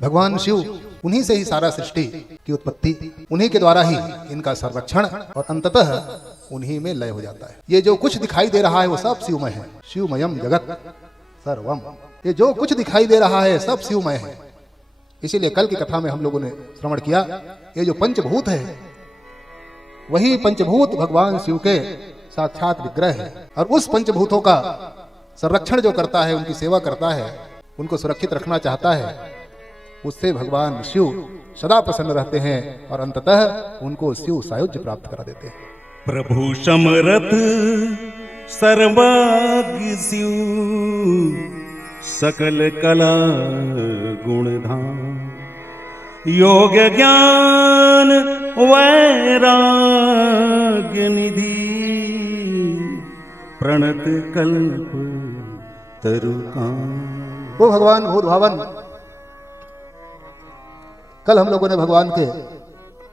भगवान शिव उन्हीं से ही सारा सृष्टि की उत्पत्ति, उन्हीं के द्वारा ही इनका संरक्षण और अंततः उन्हीं में लय हो जाता है। ये जो कुछ दिखाई दे रहा है वो सब शिवमय है। शिवमयम जगत सर्वम, ये जो कुछ दिखाई दे रहा है सब शिवमय है। इसीलिए कल की कथा में हम लोगों ने श्रवण किया, ये जो पंचभूत है वही पंचभूत भगवान शिव के साक्षात विग्रह है। और उस पंचभूतों का संरक्षण जो करता है, उनकी सेवा करता है, उनको सुरक्षित रखना चाहता है, उससे भगवान शिव सदा प्रसन्न रहते हैं और अंततः उनको शिव सायुज्य प्राप्त करा देते हैं। प्रभु समरथ सर्वाग्य शिव, सकल कला गुणधाम, योग ज्ञान वैराग्य निधि, प्रणत कल्प तरुकाम। वो भगवान भूतभावन, कल हम लोगों ने भगवान के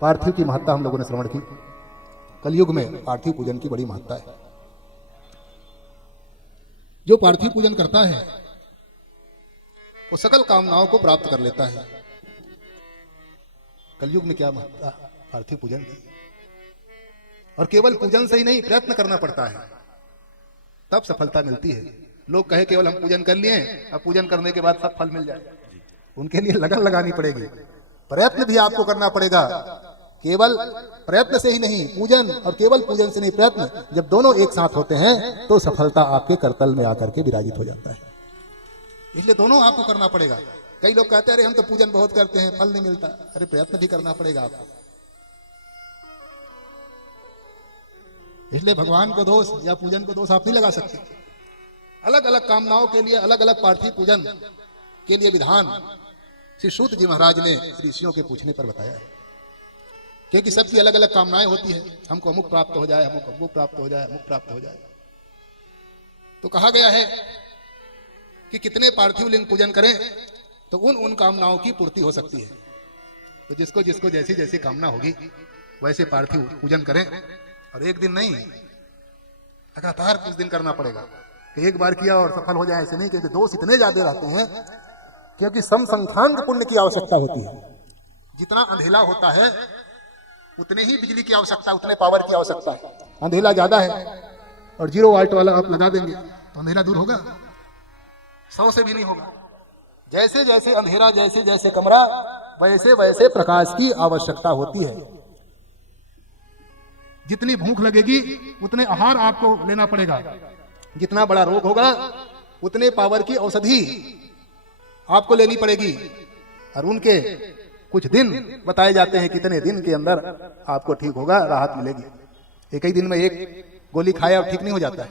पार्थिव की महत्ता हम लोगों ने श्रवण की। कलयुग में पार्थिव पूजन की बड़ी महत्ता है। जो पार्थिव पूजन करता है वो सकल कामनाओं को प्राप्त कर लेता है। कलयुग में क्या महत्ता पार्थिव पूजन की, और केवल पूजन से ही नहीं, प्रयत्न करना पड़ता है, तब सफलता मिलती है। लोग कहे केवल हम पूजन कर लिए, अब पूजन करने के बाद सब फल मिल जाए, उनके लिए लगन लगानी पड़ेगी, प्रयत्न भी आपको करना पड़ेगा। केवल प्रयत्न से ही नहीं, पूजन और केवल पूजन से नहीं, प्रयत्न जब दोनों एक साथ होते हैं तो सफलता आपके करतल में आकर के विराजित हो जाता है। इसलिए दोनों आपको करना पड़ेगा। कई लोग कहते हैं अरे हम तो पूजन बहुत करते हैं, फल नहीं मिलता। अरे प्रयत्न भी करना पड़ेगा आपको। इसलिए भगवान को दोष या पूजन को दोष आप नहीं लगा सकते। अलग अलग कामनाओं के लिए अलग अलग पार्थिव पूजन के लिए विधान श्री सूत जी महाराज ने ऋषियों के पूछने पर बताया है। क्योंकि सबकी अलग अलग कामनाएं होती है, हमको अमुक प्राप्त हो जाए, हमको अमुक प्राप्त हो जाए, अमुक प्राप्त हो जाए। तो कहा गया है कि कितने पार्थिव लिंग पूजन करें तो उन कामनाओं की पूर्ति हो सकती है। तो जिसको जिसको जैसी जैसी कामना होगी वैसे पार्थिव पूजन करें। और एक दिन नहीं, लगातार कुछ दिन करना पड़ेगा कि एक बार किया और सफल हो जाए, ऐसे नहीं। क्योंकि दोष इतने ज्यादा रहते हैं, क्योंकि समसंख्यांक पुण्य की आवश्यकता होती है। जितना अंधेला होता है उतने ही बिजली की आवश्यकता, उतने पावर की आवश्यकता है। अंधेला ज्यादा है और 0 वाट वाला आप लगा देंगे तो अंधेरा दूर होगा, 100 से भी नहीं होगा। जैसे जैसे अंधेरा, जैसे जैसे कमरा, वैसे वैसे प्रकाश की आवश्यकता होती है। जितनी भूख लगेगी उतने आहार आपको लेना पड़ेगा। जितना बड़ा रोग होगा उतने पावर की औषधि आपको लेनी पड़ेगी। और उनके कुछ दिन बताए जाते हैं, कितने दिन के अंदर आपको ठीक होगा, राहत मिलेगी। एक ही दिन में एक गोली खाया और ठीक नहीं हो जाता है,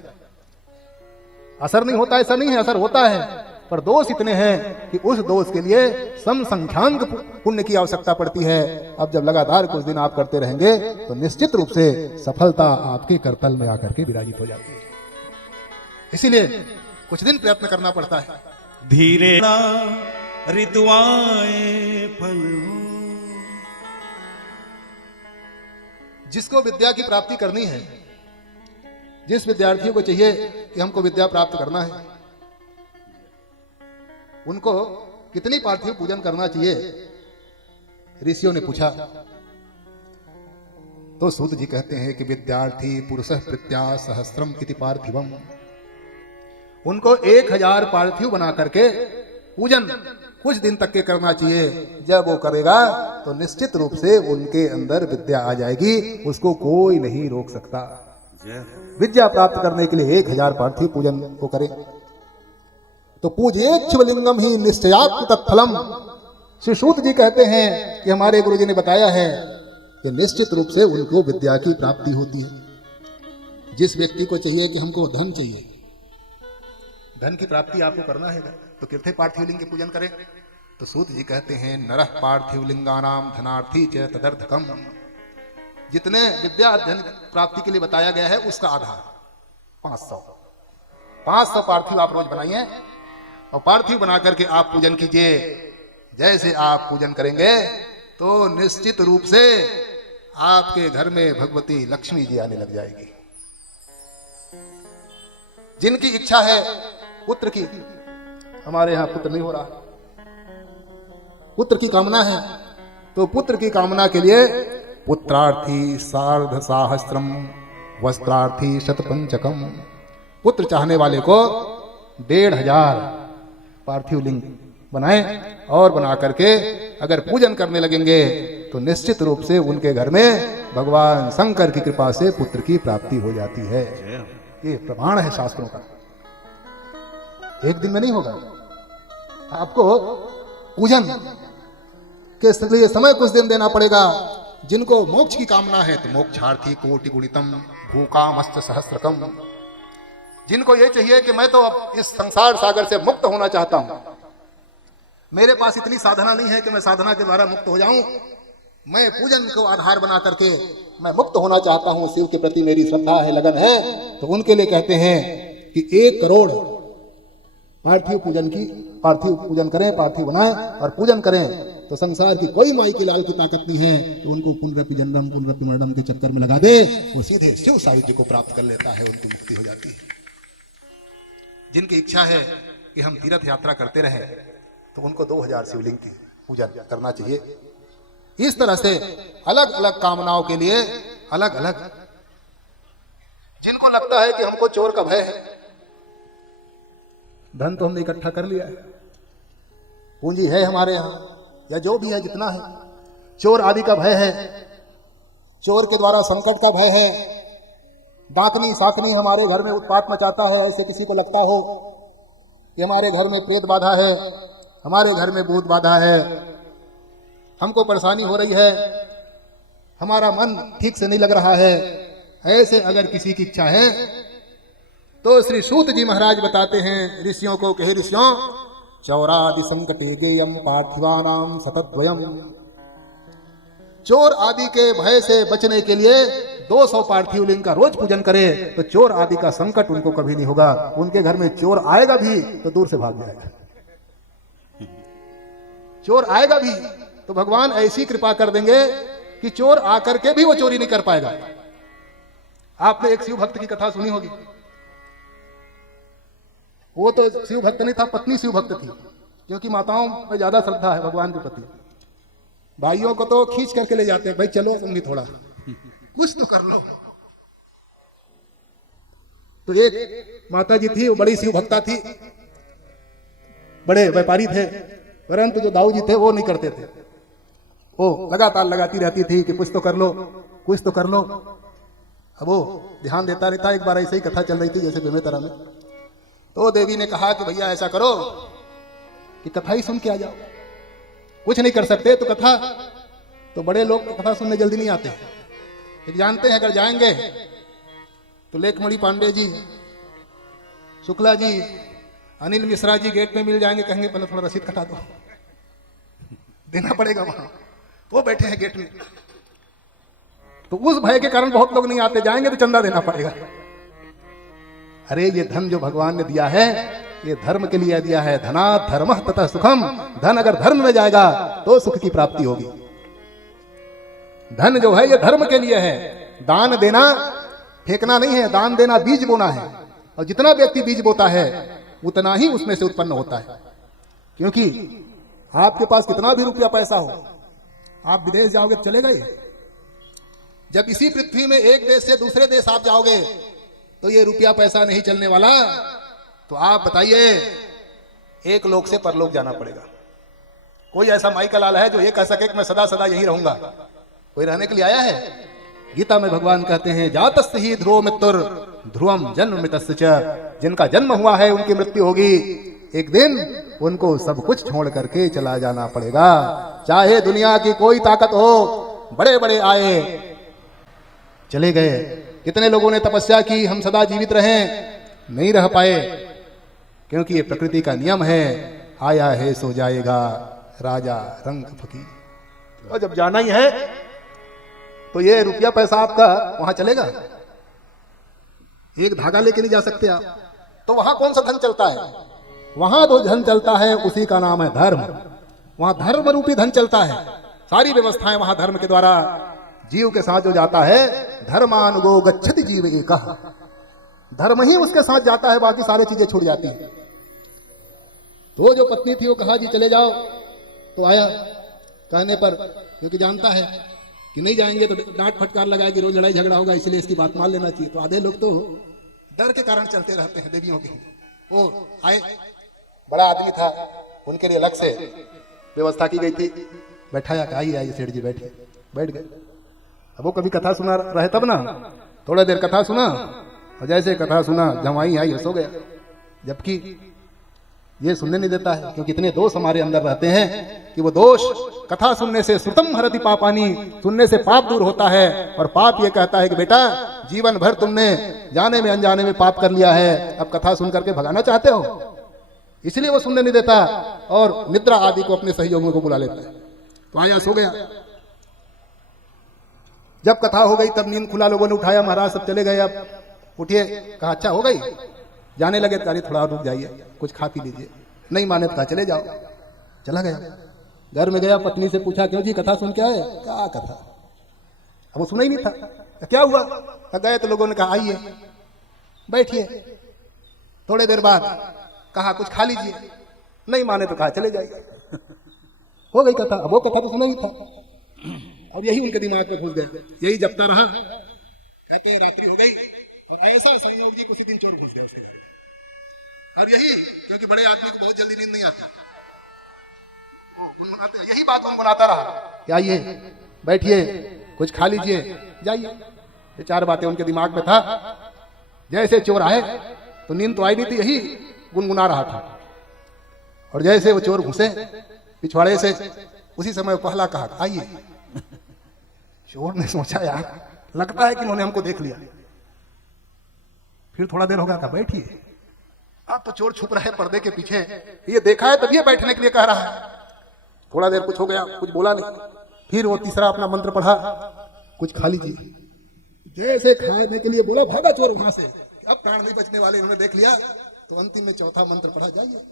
असर नहीं होता, ऐसा नहीं है, असर होता है। पर दोष इतने हैं कि उस दोष के लिए समसंख्यांक पुण्य की आवश्यकता पड़ती है। अब जब लगातार कुछ दिन आप करते रहेंगे तो निश्चित रूप से सफलता आपके करतल में आकर के विराजित हो जाती है। इसीलिए कुछ दिन प्रयत्न करना पड़ता है। धीरे ऋतुआए फल, जिसको विद्या की प्राप्ति करनी है, जिस विद्यार्थियों को चाहिए कि हमको विद्या प्राप्त करना है, उनको कितनी पार्थिव पूजन करना चाहिए, ऋषियों ने पूछा। तो सूत जी कहते हैं कि विद्यार्थी पुरुषः प्रत्या सहस्त्रम इति पार्थिवम, उनको 1000 पार्थिव बना करके पूजन कुछ दिन तक के करना चाहिए। जब वो करेगा तो निश्चित रूप से उनके अंदर विद्या आ जाएगी, उसको कोई नहीं रोक सकता। विद्या प्राप्त करने के लिए 1000 पार्थिव पूजन को करें। तो पूज्येत शिवलिंगम ही निश्चयात् तत्फलम, श्री सूत जी कहते हैं कि हमारे गुरु जी ने बताया है कि निश्चित रूप से उनको विद्या की प्राप्ति होती है। जिस व्यक्ति को चाहिए कि हमको धन चाहिए, धन की प्राप्ति आपको करना है तो कितने पार्थिव लिंग के पूजन करें। तो सूत जी कहते हैं नरः पार्थिव लिंगानाम धनार्थी च तदर्थकम, जितने विद्या धन प्राप्ति के लिए बताया गया है उसका आधार 500 पार्थिव आप रोज बनाइए और पार्थिव बना करके आप पूजन कीजिए। जैसे आप पूजन करेंगे तो निश्चित रूप से आपके घर में भगवती लक्ष्मी जी आने लग जाएगी। जिनकी इच्छा है पुत्र की, हमारे यहां पुत्र नहीं हो रहा, पुत्र की कामना है, तो पुत्र की कामना के लिए पुत्रार्थी 1,500 वस्त्रार्थी 1,500। पुत्र चाहने वाले को 1,500 पार्थिव लिंग बनाए और बना करके अगर पूजन करने लगेंगे तो निश्चित रूप से उनके घर में भगवान शंकर की कृपा से पुत्र की प्राप्ति हो जाती है। ये प्रमाण है शास्त्रों का, एक दिन में नहीं होगा। आपको पूजन के लिए समय कुछ दिन देना पड़ेगा। जिनको मोक्ष की कामना है तो मोक्षार्थी कोटि गुणितम भूकामस्त सहस्रकम। जिनको ये चाहिए कि मैं तो अब इस संसार सागर से मुक्त होना चाहता हूं, मेरे पास इतनी साधना नहीं है कि मैं साधना के द्वारा मुक्त हो जाऊं, मैं पूजन को आधार बना करके मैं मुक्त होना चाहता हूं, शिव के प्रति मेरी श्रद्धा है, लगन है, तो उनके लिए कहते हैं कि 1 करोड़ पार्थिव पूजन करें, पार्थिव बनाएं और पूजन करें, तो संसार की कोई माई की लाल की ताकत नहीं है तो उनको पुनरपि जन्म पुनरपि मरणम के चक्कर में लगा दे, वो सीधे शिव सायुज्य को प्राप्त कर लेता है, उनकी मुक्ति हो जाती है। जिनकी इच्छा है कि हम तीर्थ यात्रा करते रहें तो उनको 2000 शिवलिंग की पूजन करना चाहिए। इस तरह से अलग अलग कामनाओं के लिए अलग अलग। जिनको लगता है कि हमको चोर का भय है, धन तो हमने इकट्ठा कर लिया है, पूंजी है हमारे यहाँ या जो भी है जितना है, चोर आदि का भय है, चोर के द्वारा संकट का भय है, डाकनी साकनी हमारे घर में उत्पात मचाता है, ऐसे किसी को लगता हो कि हमारे घर में प्रेत बाधा है, हमारे घर में भूत बाधा है, हमको परेशानी हो रही है, हमारा मन ठीक से नहीं लग रहा है, ऐसे अगर किसी की इच्छा है तो श्री सूत जी महाराज बताते हैं ऋषियों को कि हे ऋषियों, चौरादि संकटे गेयम पार्थिवानाम सतद्वयम। चोर आदि के भय से बचने के लिए 200 पार्थिव लिंग का रोज पूजन करे तो चोर आदि का संकट उनको कभी नहीं होगा। उनके घर में चोर आएगा भी तो दूर से भाग जाएगा, चोर आएगा भी तो भगवान ऐसी कृपा कर देंगे कि चोर आकर के भी वो चोरी नहीं कर पाएगा। आपने एक शिव भक्त की कथा सुनी होगी, वो तो शिव भक्त नहीं था, पत्नी शिव भक्त थी, क्योंकि माताओं में ज्यादा श्रद्धा है भगवान के प्रति। भाइयों को तो खींच करके ले जाते हैं, भाई चलो तुम भी थोड़ा कुछ तो कर लो। तो एक माता जी थी, वो बड़ी शिव भक्ता थी, बड़े व्यापारी थे, परंतु जो दाऊ जी थे वो नहीं करते थे। वो लगातार लगाती रहती थी कि कुछ तो कर लो, कुछ तो कर लो। अब वो ध्यान देता रहता। एक बार ऐसे ही कथा चल रही थी जैसे बेमेतरा में, तो देवी ने कहा कि भैया ऐसा करो कि कथा ही सुन के आ जाओ, कुछ नहीं कर सकते तो कथा, तो बड़े लोग कथा सुनने जल्दी नहीं आते। एक जानते हैं अगर जाएंगे तो लेखमणि पांडे जी, शुक्ला जी, अनिल मिश्रा जी गेट में मिल जाएंगे, कहेंगे पहले थोड़ा रसीद कटा दो, देना पड़ेगा वहां, वो बैठे हैं गेट में। तो उस भय के कारण बहुत लोग नहीं आते, जाएंगे तो चंदा देना पड़ेगा। अरे ये धन जो भगवान ने दिया है ये धर्म के लिए दिया है, धना धर्मः ततः सुखम। धन अगर धर्म में जाएगा तो सुख की प्राप्ति होगी। धन जो है ये धर्म के लिए है, दान देना फेंकना नहीं है, दान देना बीज बोना है, और जितना व्यक्ति बीज बोता है उतना ही उसमें से उत्पन्न होता है। क्योंकि आपके पास कितना भी रुपया पैसा हो, आप विदेश जाओगे तो चलेगा ये? जब इसी पृथ्वी में एक देश से दूसरे देश आप जाओगे तो ये रुपया पैसा नहीं चलने वाला। तो आप बताइए, एक लोक से परलोक जाना पड़ेगा। कोई ऐसा माई का लाल है जो ये कह सके कि मैं सदा सदा यहीं रहूंगा? कोई रहने के लिए आया है? गीता में भगवान कहते हैं जातस्य ही ध्रुव मित्रुर ध्रुवम जन्म मितस्य च। जिनका जन्म हुआ है उनकी मृत्यु होगी, एक दिन उनको सब कुछ छोड़ करके चला जाना पड़ेगा। चाहे दुनिया की कोई ताकत हो, बड़े बड़े आए चले गए, कितने लोगों ने तपस्या की हम सदा जीवित रहें, नहीं रह पाए, क्योंकि ये प्रकृति का नियम है, आया है सो जाएगा, राजा रंग फकीर। और जब जाना ही है तो ये रुपया पैसा आपका वहां चलेगा? एक धागा लेके नहीं जा सकते आप, तो वहां कौन सा धन चलता है? वहां जो धन चलता है उसी का नाम है धर्म। वहां धर्म रूपी धन चलता है, सारी व्यवस्थाएं वहां धर्म के द्वारा जीव के साथ जो जाता है, धर्मानुगो गच्छति जीव एकः। धर्म ही उसके साथ जाता है, बाकी सारी चीजें छूट जाती हैं। तो जो पत्नी थी वो कहा जी चले जाओ, तो आया कहने पर, क्योंकि जानता है कि नहीं जाएंगे तो डांट फटकार लगाएगी, रोज लड़ाई झगड़ा होगा, इसलिए इसकी बात मान लेना चाहिए। तो आधे लोग तो डर के कारण चलते रहते हैं देवियों के। वो आए, बड़ा आदमी था, उनके लिए अलग से व्यवस्था की गई थी। बैठाया, आइए आइए सेठ जी बैठिए, बैठ गए। अब वो कभी कथा सुना रहे तब ना, थोड़ा देर कथा सुना और जैसे कथा सुना जमाई आई सो गया। जबकि ये सुनने नहीं देता है, क्योंकि इतने दोष हमारे अंदर रहते हैं कि वो दोष कथा सुनने से श्रुतम हरति पापानी, सुनने से पाप दूर होता है। और पाप ये कहता है कि बेटा जीवन भर तुमने जाने में अनजाने में पाप कर लिया है, अब कथा सुन करके भगाना चाहते हो, इसलिए वो सुनने नहीं देता और निद्रा आदि को अपने सहयोगियों को बुला लेता है। तो आया, सो गया। जब कथा हो गई तब नींद खुला, लोगों ने उठाया, महाराज सब चले गए, अब उठिए। कहा अच्छा हो गई, जाने लगे। तारी थोड़ा रुक जाइए, कुछ खा पी लीजिए। नहीं माने तो कहा चले जाओ। चला गया, घर में गया, पत्नी से पूछा क्यों जी कथा सुन के आए? क्या कथा? अब वो सुना ही नहीं था। क्या हुआ? गए तो लोगों ने कहा आइए बैठिए। थोड़े देर बाद कहा कुछ खा लीजिए। नहीं माने तो कहा चले जाइए। हो गई कथा। अब वो कथा तो सुना ही था, और यही उनके दिमाग में घुस गया, यही जपता रहा। कहते हैं रात्रि हो गई और ऐसा संयोग जी उसी दिन चोर घुस गया उसके घर। और यही, क्योंकि बड़े आदमी को बहुत जल्दी नींद नहीं आती, यही बात गुनगुनाता रहा कि आइए बैठिए, कुछ खा लीजिए, जाइए। ये चार बातें उनके दिमाग में था। जैसे चोर आए तो नींद तो आई नहीं थी, यही गुनगुना रहा था। और जैसे वो चोर घुसे पिछवाड़े से, उसी समय पहला कहा आइए। चोर ने सोचा यार लगता है कि उन्होंने हमको देख लिया। फिर थोड़ा देर होगा, कहा बैठिए। अब तो चोर छुप रहा है पर्दे के पीछे, ये देखा है तभी बैठने के लिए कह रहा है। थोड़ा देर कुछ हो गया, कुछ बोला नहीं। फिर वो तीसरा अपना मंत्र पढ़ा, कुछ खा लीजिए। जैसे खाने के लिए बोला, भागा चोर वहां से। अब प्राण नहीं बचने वाले, इन्होंने देख लिया। तो अंतिम में चौथा मंत्र पढ़ा, जाइए।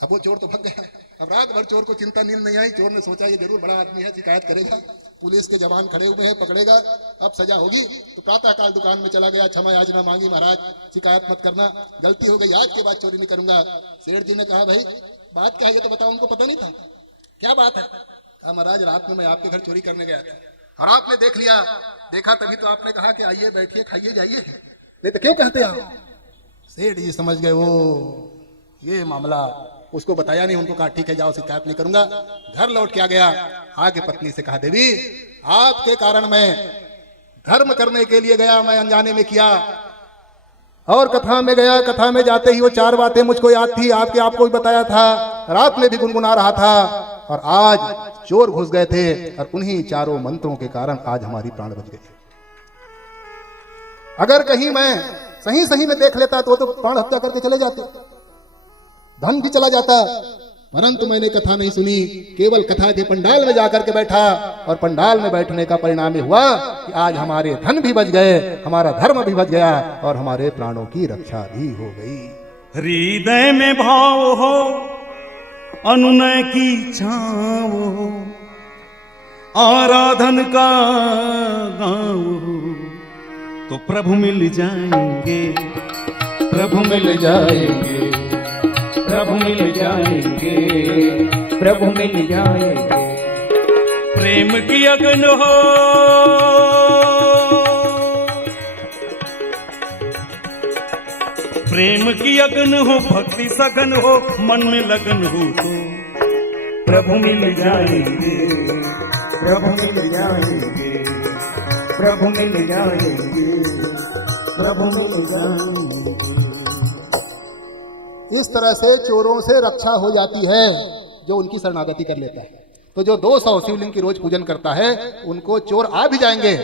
अब वो चोर तो भाग गया। अब रात भर चोर को चिंता, नींद नहीं आई। चोर ने सोचा ये जरूर बड़ा आदमी है, शिकायत करेगा, पुलिस के जवान खड़े हुए हैं, पकड़ेगा, अब सजा होगी। तो प्रातः काल दुकान में चला गया, क्षमा याचना मांगी, महाराज शिकायत मत करना, गलती हो गई, आज के बाद चोरी नहीं करूंगा। सेठ जी ने कहा भाई बात क्या है ये तो बताओ, उनको पता नहीं था। क्या बात है? कहा महाराज रात में मैं आपके घर चोरी करने गया था और आपने देख लिया, देखा तभी तो आपने कहा कि आइए बैठिए खाइए जाइए, नहीं तो क्यों कहते आप? सेठ जी समझ गए वो ये मामला, उसको बताया नहीं। उनको कहा ठीक है जाओ, शिकायत नहीं करूंगा। घर लौट के आ गया, आगे पत्नी से कहा देवी आपके कारण मैं धर्म करने के लिए गया, मैं अनजाने में किया, और कथा में गया, कथा में जाते ही वो चार बातें मुझको याद थी, आपके आपको भी बताया था, रात में भी गुनगुना रहा था, और आज चोर घुस गए थे, और उन्हीं चारों मंत्रों के कारण आज हमारी प्राण बच गए। अगर कहीं मैं सही सही में देख लेता तो प्राण हत्या करके चले जाते, धन भी चला जाता, परंतु मैंने कथा नहीं सुनी, केवल कथा के पंडाल में जाकर के बैठा, और पंडाल में बैठने का परिणाम हुआ कि आज हमारे धन भी बच गए, हमारा धर्म भी बच गया, और हमारे प्राणों की रक्षा भी हो गई। हृदय में भाव हो, अनुनय की छाव हो, आराधन का गाँव हो, तो प्रभु मिल जाएंगे, प्रभु मिल जाएंगे, प्रभु मिल जाएंगे, प्रभु मिल जाएंगे। प्रेम की अग्न हो, प्रेम की अग्न हो, भक्ति सघन हो, मन में लगन हो, तो प्रभु मिल जाएंगे, प्रभु मिल जाएंगे, प्रभु मिल जाएंगे, प्रभु मिल जाएंगे। इस तरह से चोरों से रक्षा हो जाती है जो उनकी शरणागति कर लेता है। तो जो 200 शिवलिंग की रोज पूजन करता है, उनको चोर आ भी जाएंगे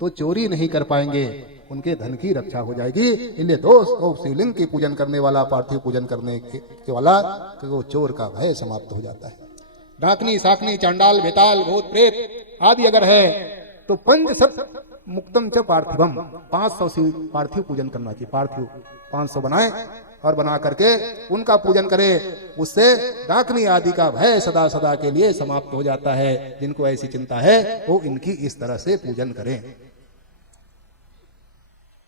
तो चोरी नहीं कर पाएंगे, उनके धन की रक्षा हो जाएगी। इसलिए 200 शिवलिंग की पूजन करने वाला, पार्थिव पूजन करने के वाला, तो वो चोर का भय समाप्त हो जाता है। डाकनी, साकनी, चांडाल, बेताल, भूत, प्रेत आदि अगर है तो पंच सत मुक्तम च पार्थिवम, 500 पार्थिव पूजन करना चाहिए। पार्थिव 500 बनाए और बना करके उनका पूजन करें, उससे डाकनी आदि का भय सदा सदा के लिए समाप्त हो जाता है। जिनको ऐसी चिंता है वो इनकी इस तरह से पूजन करें।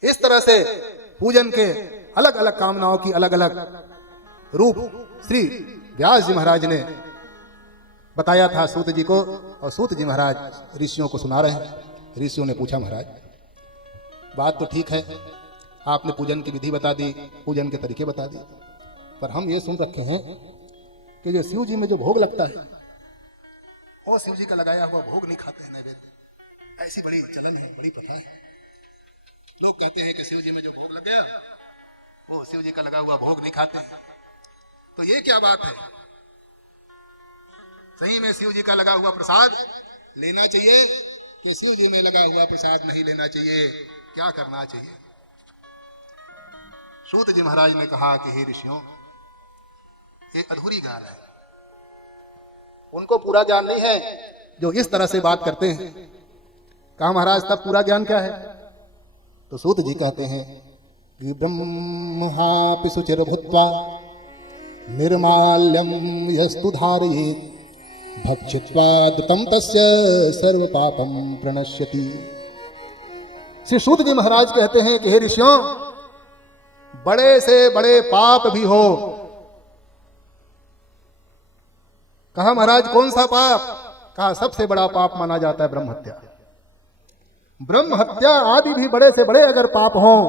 इस तरह से पूजन के अलग अलग कामनाओं की अलग अलग रूप श्री व्यास जी महाराज ने बताया था सूत जी को, और सूत जी महाराज ऋषियों को सुना रहे हैं। ऋषियों ने पूछा, महाराज बात तो ठीक है, आपने पूजन की विधि बता दी, पूजन के तरीके बता दिए, पर हम ये सुन रखे हैं कि जो शिव जी में जो भोग लगता है वो शिव जी का लगाया हुआ भोग नहीं खाते हैं नैवेद्य। ऐसी बड़ी चलन है, बड़ी प्रथा है। लोग कहते हैं कि शिव जी में जो भोग लग गया वो शिव जी का लगा हुआ भोग नहीं खाते हैं। तो ये क्या बात है? सही में शिव जी का लगा हुआ प्रसाद लेना चाहिए कि शिव जी में लगा हुआ प्रसाद नहीं लेना चाहिए? क्या करना चाहिए? सूत जी महाराज ने कहा कि हे ऋषियों, ये अधूरी ज्ञान है, उनको पूरा ज्ञान नहीं है जो इस तरह से बात करते हैं। कहा महाराज तब पूरा ज्ञान क्या है? तो सूत जी कहते हैं कि ब्रह्मा सुचिर भूत्वा निर्माल्यम यस्तु धारयेत् भक्षित्वा दुतम तस्य सर्व पापम प्रणश्यति। श्री सूत जी महाराज कहते हैं कि हे ऋषियों, बड़े से बड़े पाप भी हो। कहा महाराज कौन सा पाप? कहा सबसे बड़ा पाप माना जाता है ब्रह्म हत्या। ब्रह्म हत्या आदि भी बड़े से बड़े अगर पाप हों,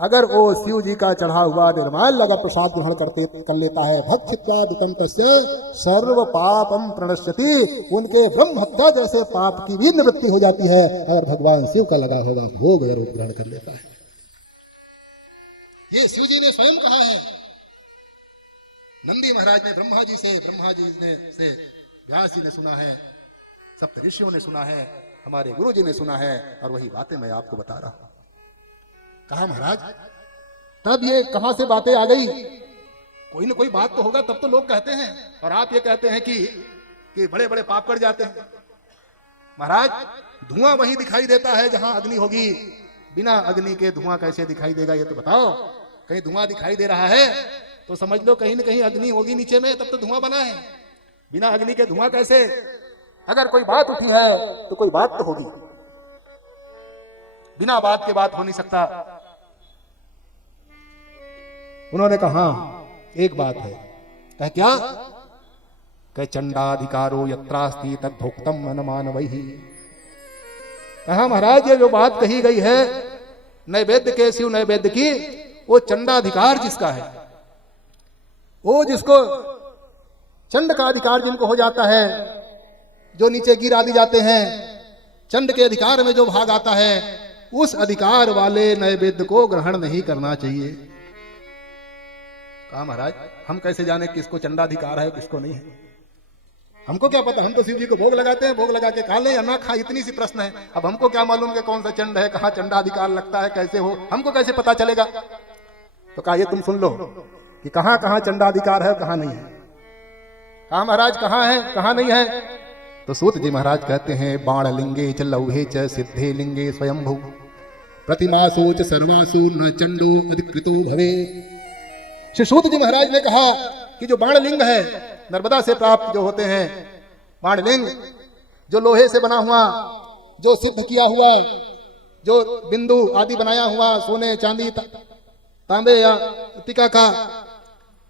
अगर वो शिव जी का चढ़ा हुआ निर्माल लगा प्रसाद ग्रहण कर लेता है, भक्षित्वा दुतम तस्य सर्व पापम प्रणश्यति, उनके ब्रह्म हत्या जैसे पाप की भी निवृत्ति हो जाती है अगर भगवान शिव का लगा होगा भोग अगर ग्रहण कर लेता है। ये शिव जी ने स्वयं कहा है। नंदी महाराज ने ब्रह्मा जी से व्यास जी ने सुना है, सप्त ऋषियों ने सुना है, हमारे गुरु जी ने सुना है, और वही बातें मैं आपको बता रहा हूं। कहा महाराज तब ये कहां से बातें आ गई? कोई ना कोई बात तो होगा तब तो लोग कहते हैं, और आप ये कहते हैं कि बड़े बड़े पाप कर जाते हैं। महाराज धुआं वहीं दिखाई देता है जहां अग्नि होगी, बिना अग्नि के धुआं कैसे दिखाई देगा ये तो बताओ। कहीं धुआं दिखाई दे रहा है तो समझ लो कहीं ना कहीं अग्नि होगी नीचे में, तब तो धुआं बना है। बिना अग्नि के धुआं कैसे? अगर कोई बात उठी है तो कोई बात तो होगी, बिना बात के बात हो नहीं सकता। उन्होंने कहा एक बात है। कह क्या? कह चंडाधिकारो यत्रास्ति तद्भोक्तम न मानवैहि। कहा महाराज ये जो बात कही गई है नैवेद्य के, शिव नैवेद्य की, वो चंडाधिकार जिसका है, वो जिसको चंड का अधिकार जिनको हो जाता है, जो नीचे गिरा दी जाते हैं, चंड के अधिकार में जो भाग आता है, उस अधिकार वाले नैवेद्य को ग्रहण नहीं करना चाहिए। कहा महाराज हम कैसे जाने किसको चंडाधिकार है किसको नहीं है? हमको क्या पता, हम तो शिव जी को भोग लगाते हैं, भोग लगा के खा ले या ना खा, इतनी सी प्रश्न है। अब हमको क्या मालूम कि कौन सा चंड है, कहाँ चंडाधिकार लगता है, कैसे हो, हमको कैसे पता चलेगा? तो कहा ये तुम सुन लो कि कहां कहां चंडाधिकार है कहां नहीं है। कहा महाराज कहां है कहां नहीं है? तो सूत जी महाराज कहते हैं बाण लिंगे च लौहे च सिद्धे लिंगे स्वयंभू प्रतिमासु च सर्वासु न चंडो अधिकृतो भवे। श्री सूत जी महाराज ने कहा कि जो बाण लिंग है, नर्मदा से प्राप्त जो होते हैं बाण लिंग, जो लोहे से बना हुआ, जो सिद्ध किया हुआ, जो बिंदु आदि बनाया हुआ सोने चांदी तांबे या टिका का,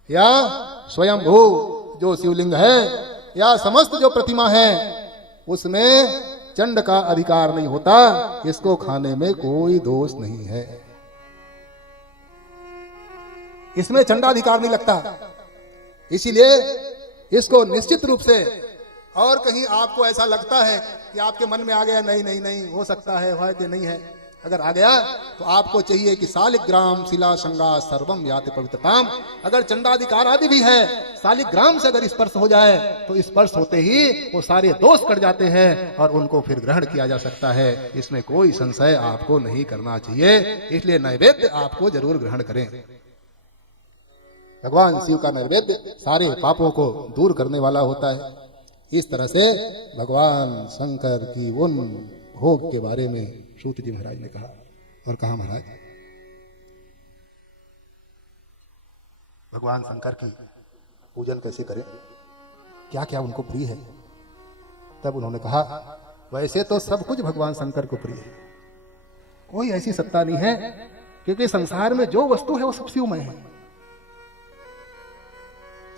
या स्वयंभू जो शिवलिंग है, या समस्त जो प्रतिमा है, उसमें चंड का अधिकार नहीं होता, इसको खाने में कोई दोष नहीं है, इसमें चंडाधिकार नहीं लगता। इसीलिए इसको निश्चित रूप से, और कहीं आपको ऐसा लगता है कि आपके मन में आ गया नहीं नहीं नहीं हो सकता है कि नहीं है, अगर आ गया तो आपको चाहिए कि सालिग्राम शिला संगा सर्वम याति पवित्रताम। अगर चंडाधिकार आदि भी है, सालिग्राम से अगर स्पर्श हो जाए तो स्पर्श होते ही वो सारे दोष कट जाते हैं और उनको फिर ग्रहण किया जा सकता है। इसमें कोई संशय आपको नहीं करना चाहिए, इसलिए नैवेद्य आपको जरूर ग्रहण करें। भगवान शिव का नैवेद्य सारे पापों को दूर करने वाला होता है। इस तरह से भगवान शंकर की उन भोग के बारे में सूत जी महाराज ने कहा। और कहा महाराज भगवान शंकर की पूजन कैसे करें, क्या क्या उनको प्रिय है? तब उन्होंने कहा वैसे तो सब कुछ भगवान शंकर को प्रिय है, कोई ऐसी सत्ता नहीं है, क्योंकि संसार में जो वस्तु है वो सब शिवमय है,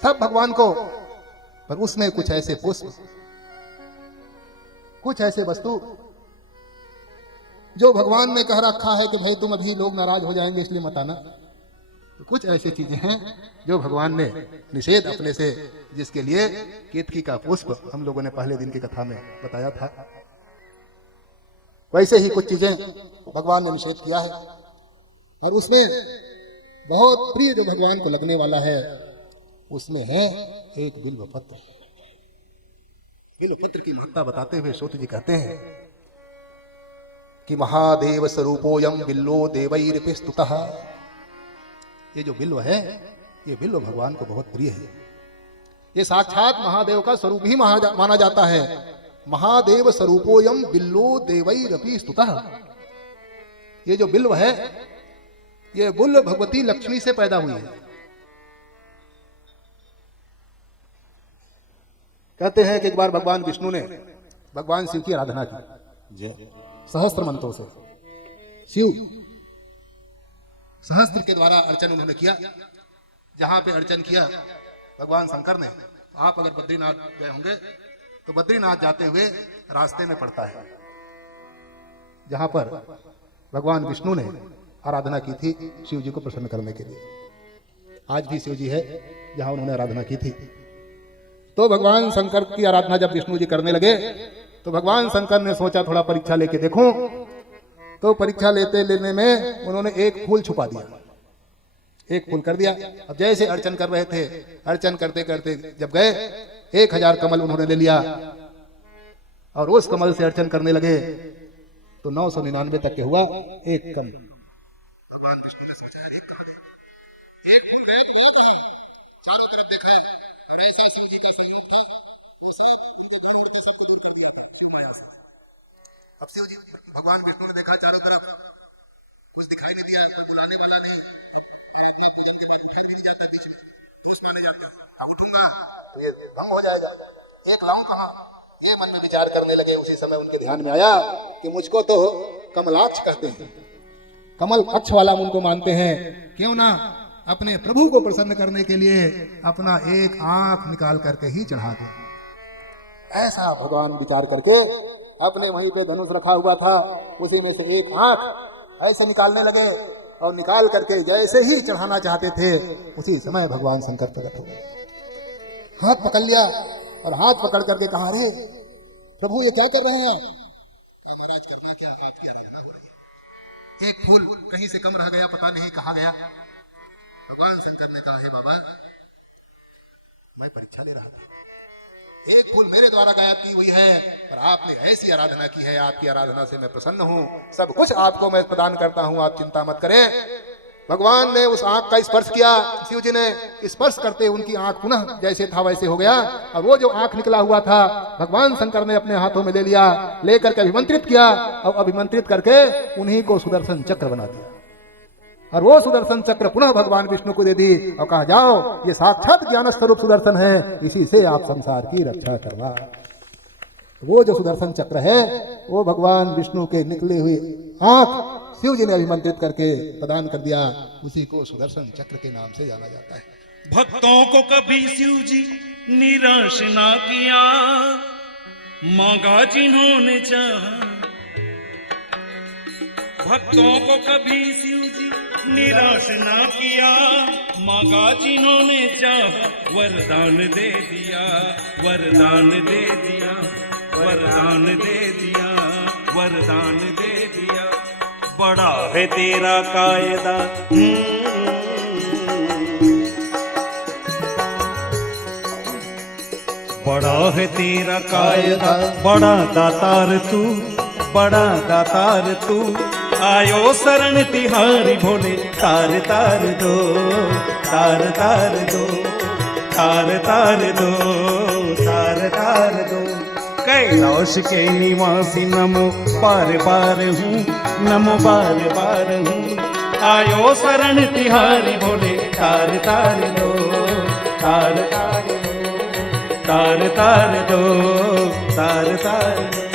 सब भगवान को पर उसमें कुछ ऐसे पुष्प, कुछ ऐसे वस्तु जो भगवान ने कह रखा है कि भाई तुम अभी लोग नाराज हो जाएंगे इसलिए मत आना, तो कुछ ऐसी चीजें हैं जो भगवान ने निषेध अपने से, जिसके लिए केतकी का पुष्प हम लोगों ने पहले दिन की कथा में बताया था, वैसे ही कुछ चीजें भगवान ने निषेध किया है। और उसमें बहुत प्रिय जो भगवान को लगने वाला है उसमें है एक बिल्व पत्र। बिल्व पत्र की महत्ता बताते हुए सूत जी कहते हैं कि महादेव स्वरूपोयम बिल्लो देवैरपि स्तुतः। ये जो बिल्व है, ये बिल्व भगवान को बहुत प्रिय है। ये साक्षात महादेव का स्वरूप ही माना जाता है। महादेव स्वरूपोयम बिल्लो देवैरपि स्तुतः। ये जो बिल्व है, ये बुल भगवती लक्ष्मी से पैदा हुई है। कहते हैं कि एक बार भगवान विष्णु ने भगवान शिव की आराधना की सहस्त्र मंत्रों से। शिव सहस्त्र के द्वारा अर्चन उन्होंने किया। जहां पे अर्चन किया भगवान शंकर ने, आप अगर बद्रीनाथ गए होंगे तो बद्रीनाथ जाते हुए रास्ते में पड़ता है जहां पर भगवान विष्णु ने आराधना की थी शिव जी को प्रसन्न करने के लिए। आज भी शिव जी है जहां उन्होंने आराधना की थी। तो भगवान शंकर की आराधना जब विष्णु जी करने लगे तो भगवान शंकर ने सोचा थोड़ा परीक्षा लेके देखूं। तो परीक्षा लेने में उन्होंने एक फूल छुपा दिया, एक फूल कर दिया। अब जैसे अर्चन कर रहे थे, अर्चन करते करते जब गए 1000 कमल उन्होंने ले लिया और उस कमल से अर्चन करने लगे तो 999 तक के हुआ एक कमल। अब शिव जी भगवान विष्णु ने देखा चारों तरफ कुछ दिखाई नहीं दिया, आने वाला नहीं, उठूंगा तो ये भंग हो जाएगा, एक लाऊं कहां, ये मन में विचार करने लगे। उसी समय उनके ध्यान में आया कि मुझको तो कमलाक्ष कहते हैं, कमल अक्ष वाला उनको मानते हैं, क्यों ना अपने प्रभु को प्रसन्न करने के लिए अपना एक आंख निकाल करके ही चढ़ा दे। ऐसा भगवान विचार करके अपने वहीं पे धनुष रखा हुआ था, उसी में से एक आंख ऐसे निकालने लगे और निकाल करके जैसे ही चढ़ाना चाहते थे उसी समय भगवान शंकर प्रकट हो गए। हाथ पकड़ लिया और हाथ पकड़ करके कहा, रे प्रभु ये क्या कर रहे हैं आप? महाराज करना क्या, बात क्या रहना हो रही है। एक फूल कहीं से कम रह गया, पता नहीं कहाँ गया। भगवान शंकर ने कहा, हे बाबा मैं परीक्षा ले रहा था, एक फूल मेरे द्वारा गायब की हुई है और आपने ऐसी आराधना की है, आपकी आराधना से मैं प्रसन्न हूं, सब कुछ आपको मैं प्रदान करता हूं, आप चिंता मत करें। भगवान ने उस आंख का स्पर्श किया, शिव जी ने स्पर्श करते उनकी आंख पुनः जैसे था वैसे हो गया और वो जो आंख निकला हुआ था भगवान शंकर ने अपने हाथों में ले लिया, लेकर के अभिमंत्रित किया और अभिमंत्रित करके उन्हीं को सुदर्शन चक्र बना दिया और वो सुदर्शन चक्र पुनः भगवान विष्णु को दे दी और कहा, जाओ ये साक्षात ज्ञान स्वरूप सुदर्शन है, इसी से आप संसार की रक्षा करवा। वो जो सुदर्शन चक्र है वो भगवान विष्णु के निकले हुए आंख शिव जी ने अभिमंत्रित करके प्रदान कर दिया, उसी को सुदर्शन चक्र के नाम से जाना जाता है। भक्तों को कभी शिव जी निराश ना किया, मांगा जिन्होंने चाहा। भक्तों को कभी शिव जी निराश ना किया, मांगा जिन्होंने चाहा, वरदान दे दिया, वरदान दे दिया, वरदान दे दिया, वरदान दे दिया। बड़ा है तेरा कायदा, बड़ा है तेरा कायदा, बड़ा दातार तू, बड़ा दातार तू। आयो शरण तिहारी भोले, तार तार दो, तार तार दो, तार तार दो, तार तार दो। कैलाश के निवासी नमो बार बार हूँ, नमो बार बार हूँ। आयो शरण तिहारी भोले, तार तार दो, तार तार दो, तार तार दो, तार तार दो।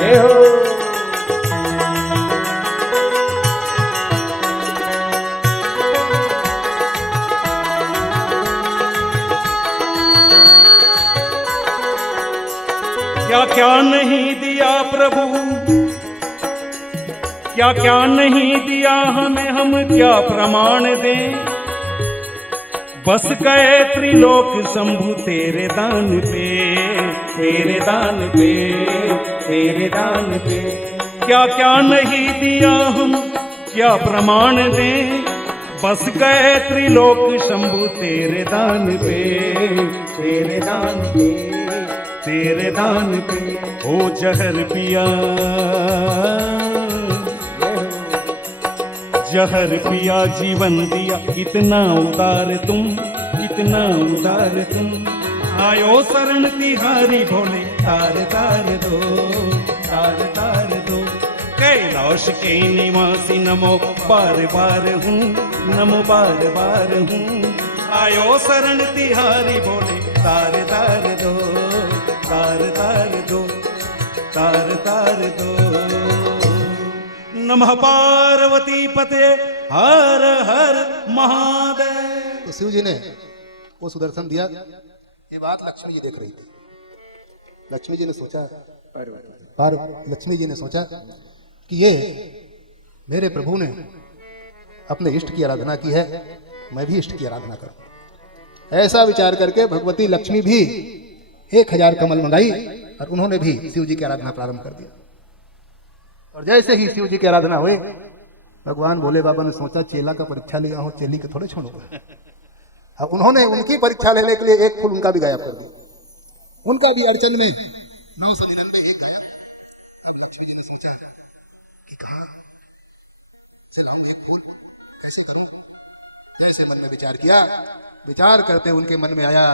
जय हो। क्या क्या नहीं दिया प्रभु, क्या क्या नहीं दिया हमें, हम क्या प्रमाण दें। बस गए त्रिलोक शंभु तेरे दान पे, तेरे दान पे, तेरे दान पे। क्या क्या नहीं दिया हम, क्या प्रमाण दें। बस गए त्रिलोक शंभु तेरे दान पे, तेरे दान पे, तेरे दान पे। ओ जहर पिया, जहर पिया जीवन दिया, इतना उदार तुम, इतना उदार तुम। आयो शरण तिहारी भोले, तार तार दो, तार तार दो। कैलाश के निवासी नमो बार बार हूँ, नमो बार बार हूँ। आयो शरण तिहारी भोले, तार तार दो, तार तार दो, तार तार दो। नमः पार्वती पते हर हर महादेव। तो शिव जी ने वो सुदर्शन दिया। ये बात लक्ष्मी जी देख रही थी। लक्ष्मी जी ने सोचा, लक्ष्मी जी ने सोचा कि ये मेरे प्रभु ने अपने इष्ट की आराधना की है, मैं भी इष्ट की आराधना करूं। ऐसा विचार करके भगवती लक्ष्मी भी 1000 कमल मंगाई और उन्होंने भी शिव जी की आराधना प्रारंभ कर दिया। और जैसे ही शिव जी की आराधना हुई, भगवान भोले बाबा ने सोचा चेला का परीक्षा लिया हो, चेली के थोड़े छोड़ूंगा। अब उन्होंने उनकी परीक्षा लेने के लिए एक फूल उनका भी गायब कर दिया। उनका भी अड़चन में 999 एक गायब। अब लक्ष्मी जी ने सोचा कि कहा से लाऊं एक फूल, ऐसा करूं। जैसे मन में विचार किया, विचार करते उनके मन में आया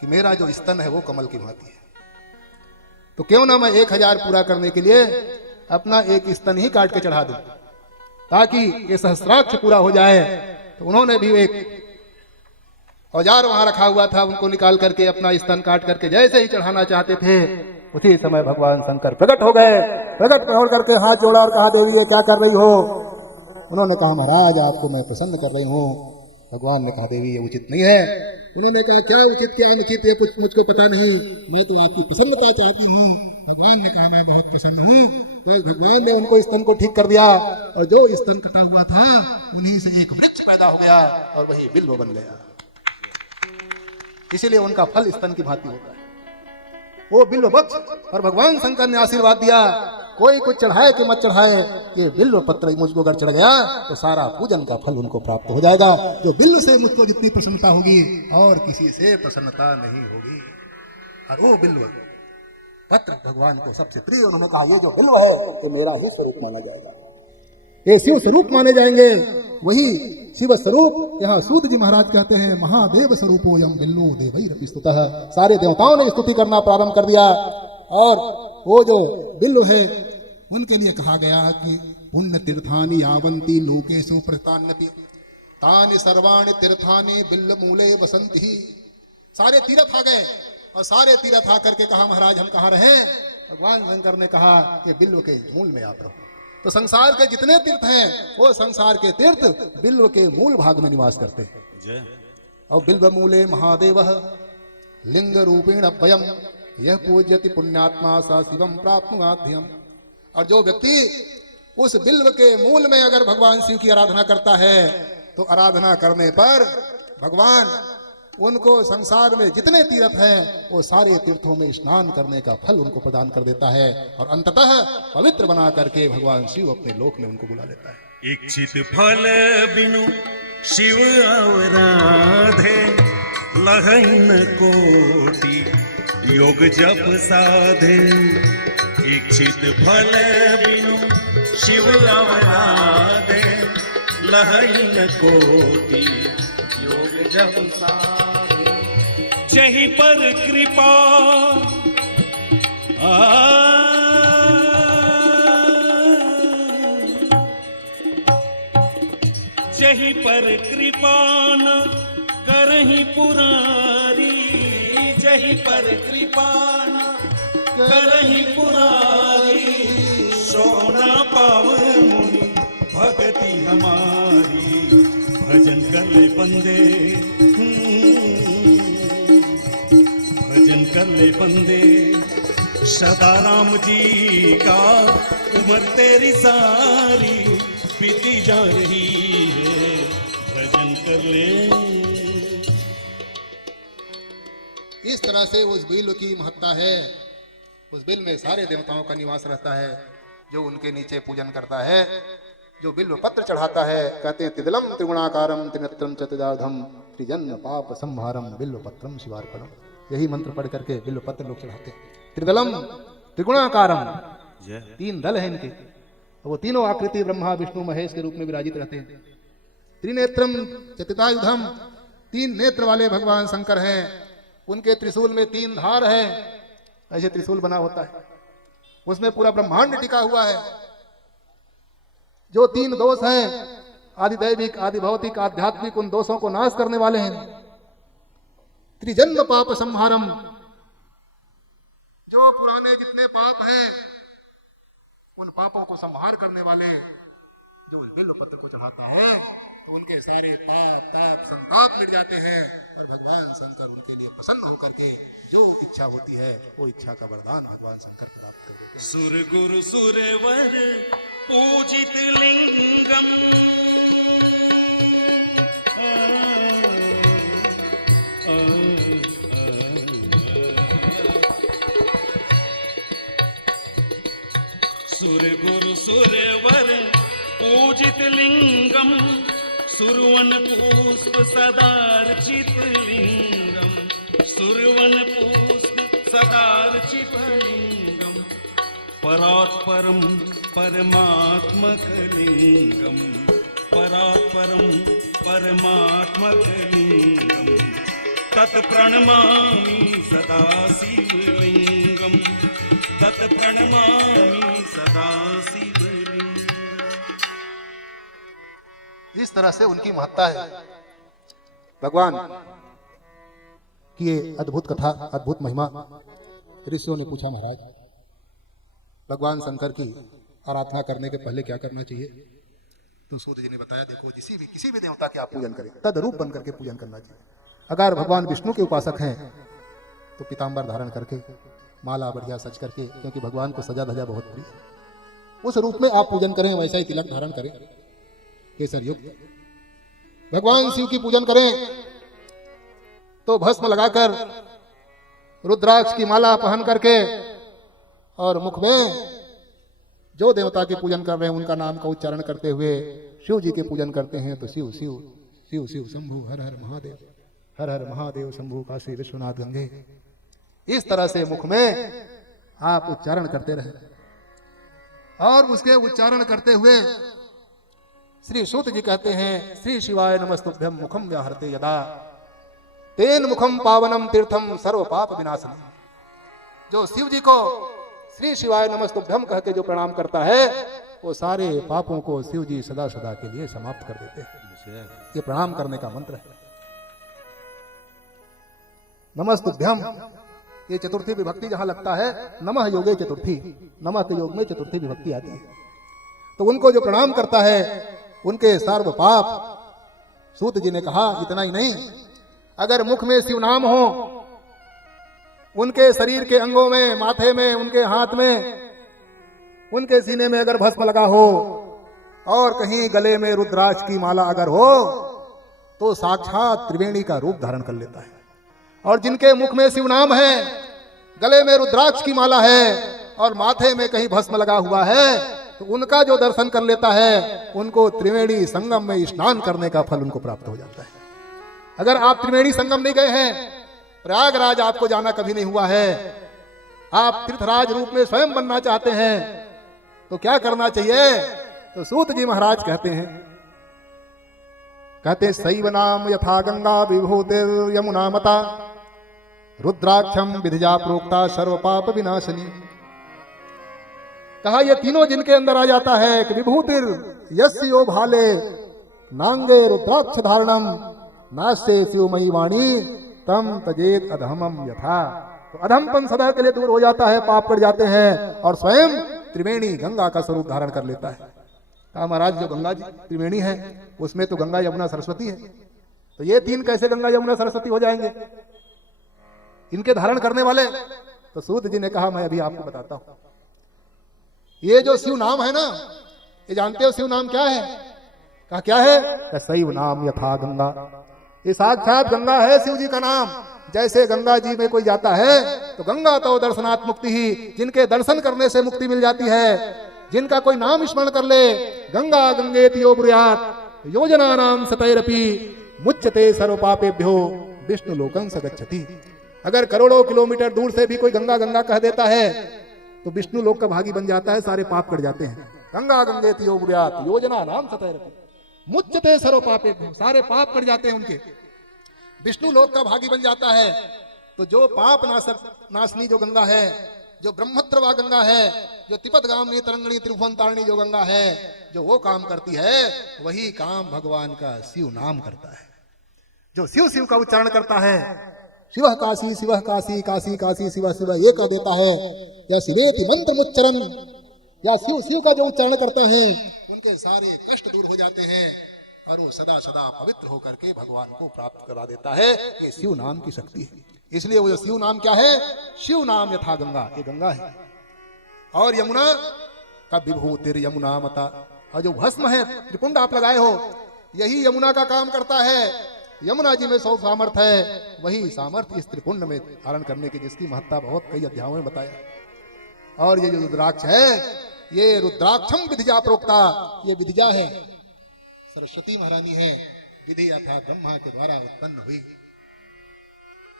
कि मेरा जो स्तन है वो कमल की भांति है, तो क्यों ना मैं 1000 पूरा करने के लिए अपना एक स्तन ही काट के चढ़ा दूं, ताकि ये सहस्राक्ष पूरा हो जाए। तो उन्होंने भी एक औजार वहां रखा हुआ था, उनको निकाल करके अपना स्तन काट करके जैसे ही चढ़ाना चाहते थे, उसी समय भगवान शंकर प्रकट हो गए। प्रकट हो करके हाथ जोड़ा और कहा, देवी ये क्या कर रही हो? उन्होंने कहा, महाराज आपको मैं प्रसन्न कर रही हूँ। भगवान ने कहा, देवी ये उचित नहीं है। उन्होंने कहा, क्या उचित क्या अनुचित ये कुछ मुझको पता नहीं, मैं तो आपकी प्रसन्नता चाहती हूँ। भगवान ने कहा, मैं बहुत प्रसन्न हूँ। तो भगवान ने उनको स्तन को ठीक कर दिया और जो स्तन कटा हुआ था उन्हीं से एक वृक्ष पैदा हो गया और वही बिल्व बन गया। इसीलिए उनका फल स्तन की भांति होता है, वो बिल्व वृक्ष। और भगवान शंकर ने आशीर्वाद दिया, कोई कुछ चढ़ाए कि मत चढ़ाए, ये बिल्व पत्र मुझको अगर चढ़ गया तो सारा पूजन का फल उनको प्राप्त हो जाएगा। जो बिल्व से मुझको जितनी प्रसन्नता होगी और किसी से प्रसन्नता नहीं होगी। और वो बिल्व पत्र भगवान को सबसे प्रिय। उन्होंने कहा, ये जो बिल्व है ये मेरा ही स्वरूप माना जाएगा, ये शिव स्वरूप माने जाएंगे, वही शिव स्वरूप। यहाँ सूत जी महाराज कहते हैं, महादेव स्वरूपो यम बिल्लो देवैरपि स्तुतः। सारे देवताओं ने स्तुति करना प्रारंभ कर दिया। और वो जो बिल्व है उनके लिए कहा गया कि पुण्य तीर्थानि यावन्ति लोकेषु प्रतान्यपि तानि सर्वाणि तीर्थानि बिल्व मूले वसन्ति। सारे तीर्थ आ गए और सारे तीर्थ आकर के कहा, महाराज हम कहाँ रहे? भगवान शंकर ने कहा कि बिल्व के मूल में आप रहो। तो संसार के जितने तीर्थ हैं वो संसार के तीर्थ बिल्व के मूल भाग में निवास करते हैं। और बिल्व मूले महादेव लिंग रूपेण अभयम यह पूज्यति पुण्यात्मा सा शिवम प्राप्नुयाध्यम। और जो व्यक्ति उस बिल्व के मूल में अगर भगवान शिव की आराधना करता है तो आराधना करने पर भगवान उनको संसार में जितने तीर्थ हैं वो सारे तीर्थों में स्नान करने का फल उनको प्रदान कर देता है और अंततः पवित्र बना करके भगवान शिव अपने लोक में उनको बुला लेता है। इच्छित फल बिनु शिव अवराधे लहन कोटि योग जप साधे। इच्छित फल बिनु शिव अवराधे लहन कोटि योग जप साधे। जही पर कृपा जही पर कृपा न करहि पुरारी। जही पर कृपा न करहि पुरारी। सोना पाव मुनि भक्ति हमारी। भजन कर ले बंदे, भजन कर ले बंदे, सदा राम जी का उम्र तेरी सारी बीती जा रही है, भजन कर ले। इस तरह से उस बिल की महत्ता है। उस बिल में सारे देवताओं का निवास रहता है। जो उनके नीचे पूजन करता है, जो बिल्व पत्र चढ़ाता है, कहते हैं त्रिदलम त्रिगुणाकारम त्रिनेत्रम चतुर्धार्धम त्रिजन्म पाप संहारम बिल्व पत्रम शिवार्पणम। यही मंत्र पढ़ करके बिल्व पत्र लोग चढ़ाते हैं। त्रिदलम त्रिगुणाकारम, तीन दल है इनके, वो तीनों आकृति ब्रह्मा विष्णु महेश के रूप में विराजित रहते हैं। त्रिनेत्रम चतुर्धायुधम, तीन नेत्र वाले भगवान शंकर हैं। उनके त्रिशूल में तीन धार है, ऐसे त्रिशूल बना होता है, उसमें पूरा ब्रह्मांड टिका हुआ है। जो तीन दोष हैं, आदि दैविक आदि भौतिक आध्यात्मिक, उन दोषों को नाश करने वाले हैं। त्रिजन्म पाप संहारम, जो पुराने जितने पाप हैं उन पापों को संहार करने वाले जो बिल्व पत्र को चढ़ाता है तो उनके सारे पाप ताप संताप मिट जाते हैं और भगवान शंकर उनके लिए प्रसन्न होकर के जो इच्छा होती है वो इच्छा का वरदान भगवान शंकर प्राप्त कर देते हैं। सुर गुरु सुरवर पूजित लिंगम, सुर गुरु सुरवर पूजित लिंगम, सुरवन पुष्प सदार्चित लिंगम, सुरवन पुष्प सदार्चित लिंगम, परात्परम परमात्मक लिंगम, परात्परम परमात्मक लिंगम, तत्प्रणमामि सदा शिवलिंगम, तत्प्रणमामि सदा शिवलिंगम। इस तरह से उनकी महत्ता है। भगवान की ये अद्भुत कथा, अद्भुत महिमा ऋषियों ने पूछा, महाराज भगवान शंकर की आराधना करने के पहले क्या करना चाहिए? तो सूत जी ने बताया, देखो किसी भी देवता के आप पूजन करें, तदरूप बन करके पूजन करना चाहिए। अगर भगवान विष्णु के उपासक हैं तो पीताम्बर धारण करके, माला बढ़िया सज करके, क्योंकि भगवान को सजा धजा बहुत प्रिय, उस रूप में आप पूजन करें, वैसा ही तिलक धारण करें केसर युक्त। भगवान शिव की पूजन करें तो भस्म लगाकर, रुद्राक्ष की माला पहन करके और मुख में जो देवता के पूजन कर रहे हैं उनका नाम का उच्चारण करते हुए शिव जी के पूजन करते हैं तो शिव शिव शिव शिव शंभु हर हर महादेव, हर हर महादेव शंभु काशी विश्वनाथ गंगे, इस तरह से मुख में आप उच्चारण करते रहे। और उसके उच्चारण करते हुए श्री सूत जी कहते हैं, श्री शिवाय नमस्तुभ्यम मुखम व्याहरते यदा तेन मुखम पावनम तीर्थम सर्व पाप विनाशनम। जो शिव जी को श्री शिवाय नमस्तुभ्यम कह के जो प्रणाम करता है वो सारे पापों को शिव जी सदा सदा के लिए समाप्त कर देते हैं। ये प्रणाम करने का मंत्र है, नमस्तुभ्यम। ये चतुर्थी विभक्ति जहां लगता है, नमः योगे चतुर्थी, नमः के योग में चतुर्थी विभक्ति आती है। तो उनको जो प्रणाम करता है उनके सर्व पाप, सूत जी ने कहा इतना ही नहीं, अगर मुख में शिव नाम हो, उनके शरीर के अंगों में, माथे में, उनके हाथ में, उनके सीने में अगर भस्म लगा हो और कहीं गले में रुद्राक्ष की माला अगर हो तो साक्षात त्रिवेणी का रूप धारण कर लेता है। और जिनके मुख में शिव नाम है, गले में रुद्राक्ष की माला है और माथे में कहीं भस्म लगा हुआ है तो उनका जो दर्शन कर लेता है उनको त्रिवेणी संगम में स्नान करने का फल उनको प्राप्त हो जाता है। अगर आप त्रिवेणी संगम नहीं गए हैं, प्रयागराज आपको जाना कभी नहीं हुआ है, आप तीर्थराज रूप में स्वयं बनना चाहते हैं तो क्या करना चाहिए? तो सूत जी महाराज कहते हैं सैव नाम यथा गंगा विभूतिर यमुना मता रुद्राक्षम विधिजा प्रोक्ता सर्व पाप विनाशनी। कहा ये तीनों जिनके अंदर आ जाता है कि विभूतिर यस्यो भाले नांगे रुद्राक्ष धारणम नास्ते शिवमयी वाणी तम तजेत अधमम यथा। तो अधमपन सदा के लिए दूर हो जाता है, पाप कट जाते हैं और स्वयं त्रिवेणी गंगा का स्वरूप धारण कर लेता है। कहा महाराज जो गंगा जी त्रिवेणी है उसमें तो गंगा यमुना सरस्वती है, तो ये तीन कैसे गंगा यमुना सरस्वती हो जाएंगे? इनके धारण करने वाले तो सूत जी ने कहा मैं अभी आपको बताता हूं। ये जो शिव नाम है ना, ये जानते हो शिव नाम क्या है? कहा क्या है? कहा शैव नाम यथा गंगा। ये साक्षात गंगा है शिव जी का नाम। जैसे गंगा जी में कोई जाता है तो गंगा तो दर्शनात् मुक्ति ही, जिनके दर्शन करने से मुक्ति मिल जाती है, जिनका कोई नाम स्मरण कर ले, गंगा गंगेति यो ब्रूयात् योजना नाम सतैरपि मुच्यते सर्व पापेभ्यो विष्णु लोकं स गच्छति। अगर करोड़ों किलोमीटर दूर से भी कोई गंगा गंगा कह देता है तो विष्णु लोक का भागी बन जाता है, सारे पाप कट जाते हैं। गंगा गंगेति यो ब्रूयात् योजना नाम सतैरपि मुच्यते सर्व पापेभ्यो, सारे पाप कट जाते हैं उनके, विष्णु लोक का भागी बन जाता है। तो जो पाप नाशनी जो गंगा है, जो ब्रह्मत्रवा गंगा है, जो तिपतगामिनी तरंगिणी त्रिभुवन तारिणी जो गंगा है, जो वो काम करती है, वही काम भगवान का शिव नाम करता है। जो शिव शिव का उच्चारण करता है, शिवः काशी शिवः काशी काशी काशी शिवः शिवः ये कह देता है, या शिवेति मंत्र मुच्चरण, या शिव शिव का जो उच्चारण करता है, उनके सारे कष्ट दूर हो जाते हैं और वो सदा सदा पवित्र होकर के भगवान को प्राप्त करा देता है। ये शिव नाम की शक्ति है। इसलिए वो शिव नाम क्या है? शिव नाम यथा गंगा, ये गंगा है। और यमुना का विभूतिर यमुना मता, और जो भस्म है त्रिपुंड आप लगाए हो, यही यमुना का काम करता है। यमुना जी में 100 सामर्थ्य है, वही सामर्थ्य इस त्रिपुंड में धारण करने की, जिसकी महत्ता बहुत कई अध्यायों में बताया। और ये जो रुद्राक्ष है, ये रुद्राक्षम विधिजा प्रोक्ता, ये विधिजा है, सरस्वती महारानी है, विधि अर्थात ब्रह्मा के द्वारा उत्पन्न हुई।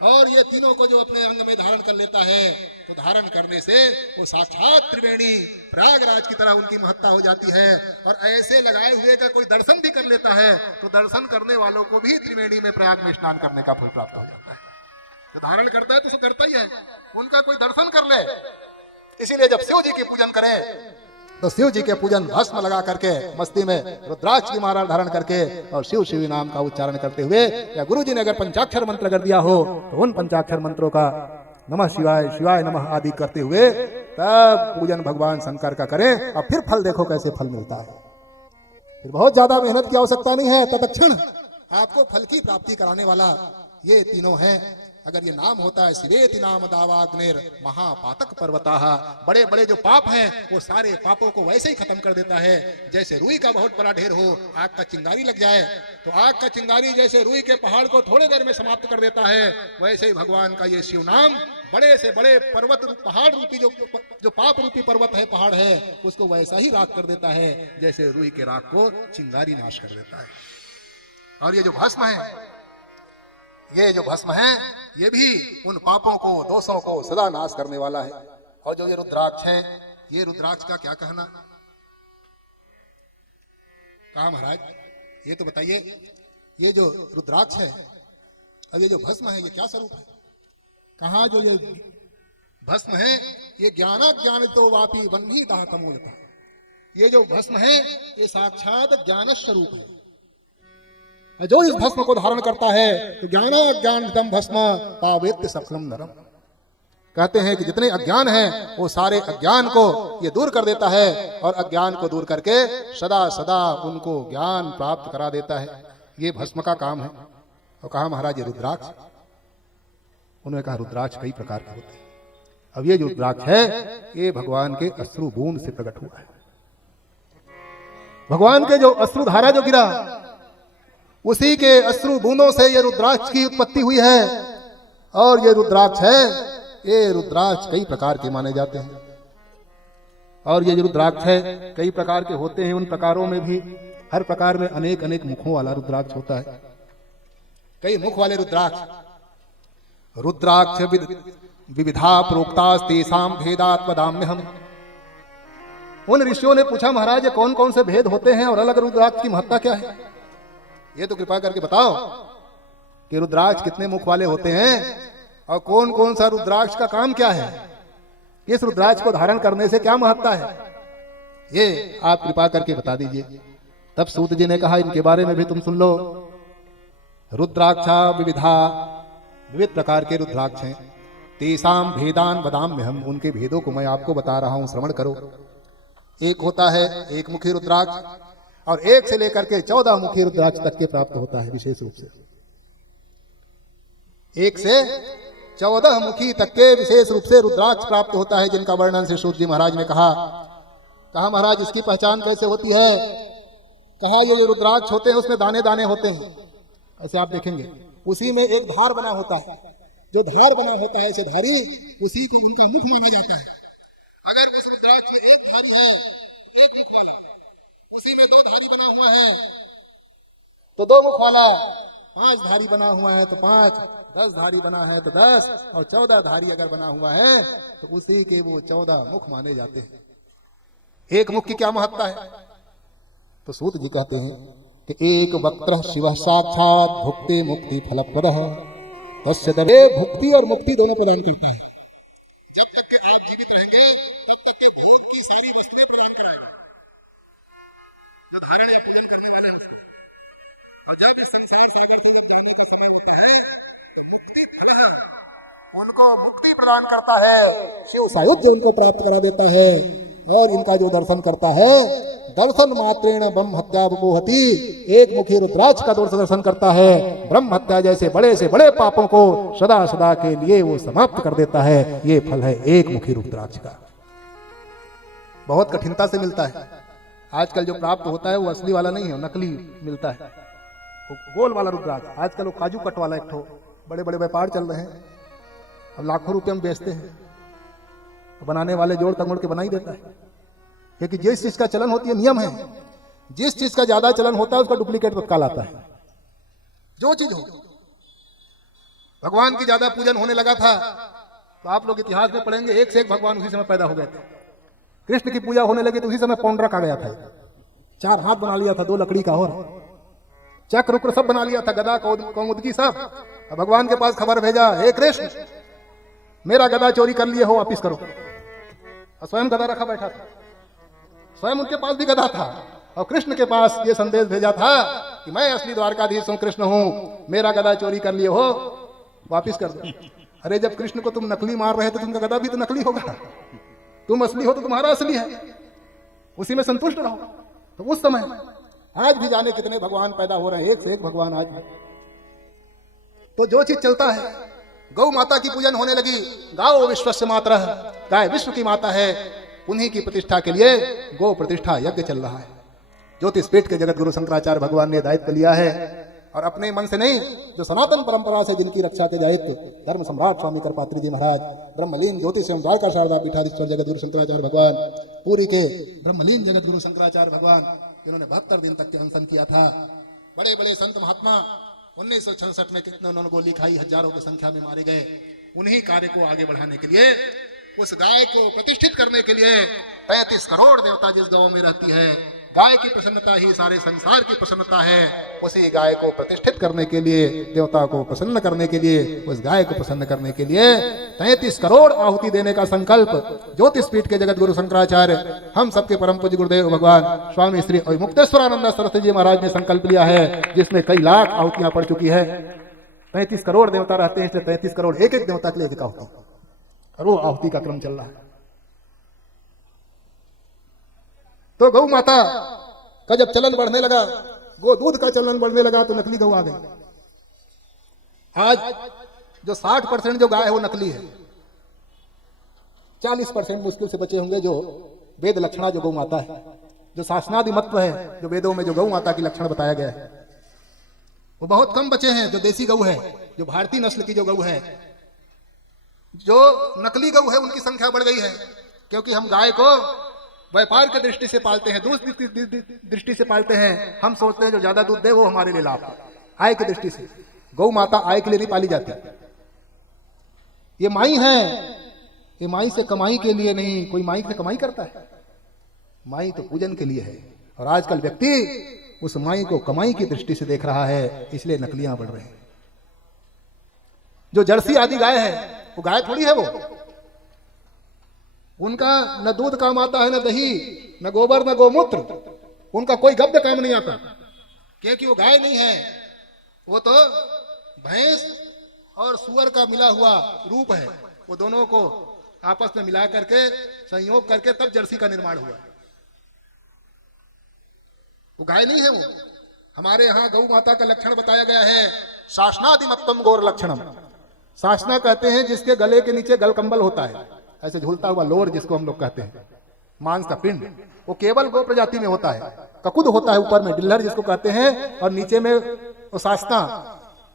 और ये तीनों को जो अपने अंग में धारण कर लेता है, तो धारण करने से वो साक्षात त्रिवेणी प्रयागराज की तरह उनकी महत्ता हो जाती है। और ऐसे लगाए हुए का कोई दर्शन भी कर लेता है, तो दर्शन करने वालों को भी त्रिवेणी में प्रयाग में स्नान करने का फल प्राप्त हो जाता है। जो धारण करता है तो उसे करता ही है, उनका कोई दर्शन कर ले। इसीलिए जब शिव जी के पूजन करें तो शिव जी के पूजन भस्म लगा करके, मस्ती में रुद्राक्ष की माला धारण करके और शिव शिव नाम का उच्चारण करते हुए, या गुरु जी ने अगर पंचाक्षर मंत्र कर दिया हो तो उन पंचाक्षर मंत्रों का नमः शिवाय शिवाय नमः आदि करते हुए तब पूजन भगवान शंकर का करें। और फिर फल देखो कैसे फल मिलता है। फिर बहुत ज्यादा मेहनत की आवश्यकता नहीं है, तत्क्षण आपको फल की प्राप्ति कराने वाला ये तीनों हैं। अगर ये नाम होता है शिवेति नाम दावाग्निर महापातक पर्वताः, बड़े बड़े जो पाप हैं वो सारे पापों को वैसे ही खत्म कर देता है। जैसे रुई का बहुत बड़ा ढेर हो, आग का चिंगारी लग जाए तो आग का चिंगारी जैसे रुई के पहाड़ को थोड़े देर में समाप्त कर देता है, वैसे ही भगवान का ये शिव नाम बड़े से बड़े पर्वत पहाड़ रूपी जो पाप रूपी पर्वत है, पहाड़ है, उसको वैसा ही राख कर देता है जैसे रुई के राख को चिंगारी नाश कर देता है। और ये जो भस्म है, ये जो भस्म है, ये भी उन पापों को, दोषों को सदा नाश करने वाला है। और जो ये रुद्राक्ष है, ये रुद्राक्ष का क्या कहना? कहा महाराज ये तो बताइए, ये जो रुद्राक्ष है और ये जो भस्म है, ये क्या स्वरूप है? कहा जो ये भस्म है, ये ज्ञानाज्ञान तो वापी वन्ही दाह तमोलता, ये जो भस्म है ये साक्षात ज्ञान स्वरूप है। जो इस भस्म को धारण करता है तो ज्ञानाज्ञानतम भस्म पावेत्य सफलम नरम। कहते हैं कि जितने अज्ञान हैं वो सारे अज्ञान को ये दूर कर देता है, और अज्ञान को दूर करके सदा सदा उनको ज्ञान प्राप्त करा देता है। ये भस्म का काम है। और कहा महाराज ये रुद्राक्ष, उन्होंने कहा रुद्राक्ष कई प्रकार के होते हैं। अब ये जो रुद्राक्ष है ये भगवान के अश्रु बूंद से प्रकट हुआ है। भगवान के जो अश्रु धारा जो गिरा, उसी के अश्रु बूंदों से ये रुद्राक्ष की उत्पत्ति हुई है। और ये रुद्राक्ष है, ये रुद्राक्ष कई प्रकार के माने जाते हैं। और ये जो रुद्राक्ष है कई प्रकार के होते हैं। उन प्रकारों में भी हर प्रकार में अनेक अनेक मुखों वाला रुद्राक्ष होता है। कई मुख वाले रुद्राक्ष, रुद्राक्ष विविधा प्रोक्तास्तेषां भेदात् वदाम्य हम। उन ऋषियों ने पूछा महाराज ये कौन कौन से भेद होते हैं और अलग रुद्राक्ष की महत्ता क्या है? ये तो कृपा करके बताओ कि रुद्राक्ष कितने मुख वाले होते हैं और कौन कौन सा रुद्राक्ष का काम क्या है, इस रुद्राक्ष को धारण करने से क्या महत्ता है, ये आप कृपा करके बता दीजिए। तब सूत जी ने कहा इनके बारे में भी तुम सुन लो। रुद्राक्षा विविधा, विविध प्रकार के रुद्राक्ष हैं। तेसाम भेदान वदाम्य हम, उनके भेदों को मैं आपको बता रहा हूं, श्रवण करो। एक होता है एक मुखी रुद्राक्ष, और 1 से लेकर के 14 मुखी रुद्राक्ष तक के प्राप्त होता है। विशेष रूप से 1 से 14 मुखी तक के विशेष रूप से रुद्राक्ष प्राप्त होता है, जिनका वर्णन श्री सूत जी महाराज ने कहा महाराज इसकी पहचान कैसे होती है? कहा ये जो रुद्राक्ष होते हैं उसमें दाने दाने होते हैं, ऐसे आप देखेंगे, उसी में एक धार बना होता है, जो धार बना होता है ऐसे धारी, उसी को उनका मुख माना जाता है। अगर उस रुद्राक्ष में एक धारी है, एक मुख वाला, उसी में 2 धारी बना हुआ है तो 2 मुख वाला, 5 धारी बना हुआ है तो 5, 10 धारी बना है तो 10, और 14 धारी अगर बना हुआ है तो उसी के वो 14 मुख माने जाते हैं। एक मुख की क्या महत्ता है? तो सूत जी कहते हैं कि एक वक्त्र शिव साक्षात भुक्ति मुक्ति फलप्रदः तस्य दवे भुक्ति और मुक्ति दोनों प्रदान करता है। जब तक के आप जीवित रहेंगे तब तक के भोग की सारी वस्तुएं प्रदान कराएगा। साधारण भोजन करने वाला और जब इस संसार से अगर जीवन जीने की समय है मुक्ति फलः उनको मुक्ति प्रदान करता है, शिव सायुज्य उनको प्राप्त करा देता है। और इनका जो दर्शन करता है, दर्शन मात्रेण ब्रह्म हत्या विपोहति, एक मुखी रुद्राक्ष का दर्शन करता है, ब्रह्म हत्या जैसे बड़े से बड़े पापों को सदा सदा के लिए वो समाप्त कर देता है। ये फल है एक मुखी रुद्राक्ष का। बहुत कठिनता से मिलता है। आजकल जो प्राप्त होता है वो असली वाला नहीं है, नकली मिलता है, गोल वाला रुद्राक्ष। आजकल वो काजू कट वाला एक ठो बड़े बड़े व्यापार चल रहे हैं, अब लाखों रुपए में बेचते हैं, तो बनाने वाले जोड़ तंगोड़ के बना ही देता है, क्योंकि जिस चीज का चलन होती है, नियम है, जिस चीज का ज्यादा चलन होता है उसका डुप्लीकेट तत्काल आता है। जो चीज हो, भगवान की ज्यादा पूजन होने लगा था तो आप लोग इतिहास में पढ़ेंगे, एक से एक भगवान उसी समय पैदा हो गए थे। कृष्ण की पूजा होने लगी तो उसी समय पौंड्रक आ गया था, 4 हाथ बना लिया था, 2 लकड़ी का, और चक्र उक्र सब बना लिया था, गदा कौमुदकी सब। भगवान के पास खबर भेजा, हे कृष्ण मेरा गदा चोरी कर लिए हो, वापिस करो। और स्वयं गदा रखा बैठा था, स्वयं उनके पास भी गदा था, और कृष्ण के पास ये संदेश भेजा था कि मैं असली द्वारकाधीश हूं, कृष्ण हूं, मेरा गदा चोरी कर लिए हो, वापिस कर दो। अरे जब कृष्ण को तुम नकली मार रहे थे, तुमका गदा भी तो नकली होगा, तुम असली हो तो तुम्हारा असली है, उसी में संतुष्ट रहो। तो उस समय, आज भी जाने कितने भगवान पैदा हो रहे हैं, एक से एक भगवान आज भी। तो जो चीज चलता है, गौ माता की पूजन होने लगी, गाओ विश्वस्य मातरः, गाय विश्व की माता है, उन्हीं की प्रतिष्ठा के लिए गो प्रतिष्ठा यज्ञ चल रहा है। ज्योतिषपीठ के जगत गुरु शंकराचार्य भगवान ने दायित्व लिया है, और अपने मन से नहीं, जो सनातन परंपरा से जिनकी रक्षा के दायित्व धर्म सम्राट स्वामी करपात्री जी महाराज, ब्रह्मलीन ज्योतिष एवं द्वारका शारदा पीठाधीश्वर जगत गुरु शंकराचार्य भगवान, पूरी के ब्रह्मलीन जगत गुरु शंकराचार्य भगवान, जिन्होंने 72 दिन तक के अनशन किया था। बड़े बड़े संत महात्मा 1966 में कितने उन्होंने गोली खाई, हजारों की संख्या में मारे गए। उन्हीं कार्य को आगे बढ़ाने के लिए, उस गाय को प्रतिष्ठित करने के लिए 35 करोड़ देवता जिस गांव में रहती है, गाय की प्रसन्नता ही सारे संसार की प्रसन्नता है। उसी गाय को प्रतिष्ठित करने के लिए, देवता को प्रसन्न करने के लिए, उस गाय को प्रसन्न करने के लिए 33 करोड़ आहुति देने का संकल्प ज्योतिषपीठ के जगत गुरु शंकराचार्य, हम सबके परम पूज्य गुरुदेव भगवान स्वामी श्री मुक्तेश्वरानंद सरस्वती जी महाराज ने संकल्प लिया है, जिसमें कई लाख आहुतियां पड़ चुकी है। 33 करोड़ देवता रहते हैं, इसलिए 33 करोड़ एक एक देवता के लिए एक आहुति, और वो आहुति का क्रम चल रहा है। तो गौ माता का जब चलन बढ़ने लगा, गो दूध का चलन बढ़ने लगा, तो नकली गौ आ गई। आज जो 60% जो गाय है वो नकली है, 40% मुश्किल से बचे होंगे जो वेद लक्षणा जो गौ माता है, जो शासनादि महत्व है, जो वेदों में जो गौ माता की लक्षण बताया गया है, वो बहुत कम बचे हैं। जो देसी गौ है, जो भारतीय नस्ल की जो गौ है, जो नकली गौ है, उनकी संख्या बढ़ गई है, क्योंकि हम गाय को व्यापार की दृष्टि से पालते हैं, दूध की दृष्टि से पालते हैं। हम सोचते हैं जो ज्यादा दूध दे वो हमारे लिए लाभ है, आय की दृष्टि से। गौ माता आय के लिए नहीं पाली जाती, ये माई है, ये माई से कमाई के लिए नहीं। कोई माई से कमाई करता है? माई तो पूजन के लिए है, और आजकल व्यक्ति उस माई को कमाई की दृष्टि से देख रहा है, इसलिए नकलियां बढ़ रही हैं। जो जर्सी आदि गाय है, वो गाय थोड़ी है, वो उनका न दूध काम आता है, न दही, न गोबर, न गोमूत्र, उनका कोई गद्य काम नहीं आता, क्योंकि वो गाय नहीं है, वो तो भैंस और सुअर का मिला हुआ रूप है। वो दोनों को आपस में मिला करके संयोग करके तब जर्सी का निर्माण हुआ। वो गाय नहीं है। वो हमारे यहाँ गौ माता का लक्षण बताया गया है, शासनादिमत्तम गौर लक्षणम, सासना कहते हैं जिसके गले के नीचे गलकंबल होता है, ऐसे झूलता हुआ लोर जिसको हम लोग कहते हैं, मांस का पिंड, वो केवल गौ प्रजाति में होता है। ककुद होता है ऊपर में, डिल्लर जिसको कहते हैं, और नीचे में वो सासना।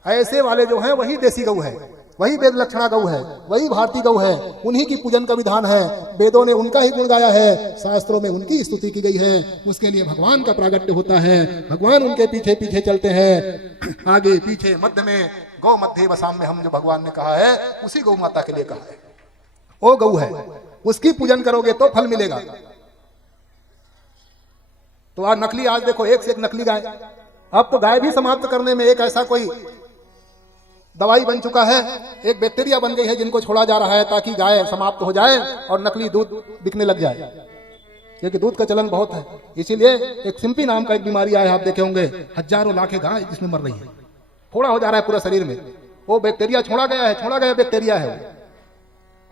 ऐसे वाले जो हैं वही देसी गऊ है, वही वेद लक्षणा गऊ है, वही भारतीय गऊ है, उन्हीं की पूजन का विधान है। वेदों ने उनका ही गुण गाया है, शास्त्रों में उनकी स्तुति की गई है। उसके लिए भगवान का प्रागट्य होता है, भगवान उनके पीछे पीछे चलते हैं, आगे पीछे मध्य में। गौ मध्य वसाम में हम जो भगवान ने कहा है उसी गौ माता के लिए कहा है। वो गऊ है, उसकी पूजन करोगे तो फल मिलेगा। तो आज नकली, आज देखो एक से एक नकली गाय। अब तो गाय भी समाप्त करने में एक ऐसा कोई दवाई बन चुका है, एक बैक्टीरिया बन गई है जिनको छोड़ा जा रहा है ताकि गाय समाप्त हो जाए और नकली दूध बिकने लग जाए, क्योंकि दूध का चलन बहुत है। इसीलिए एक सिंपी नाम का एक बीमारी आया, आप देखे होंगे, हजारों लाखें गाय जिसमें मर रही है, फोड़ा हो जा रहा है पूरा शरीर में। वो बैक्टीरिया छोड़ा गया है, छोड़ा गया बैक्टीरिया है,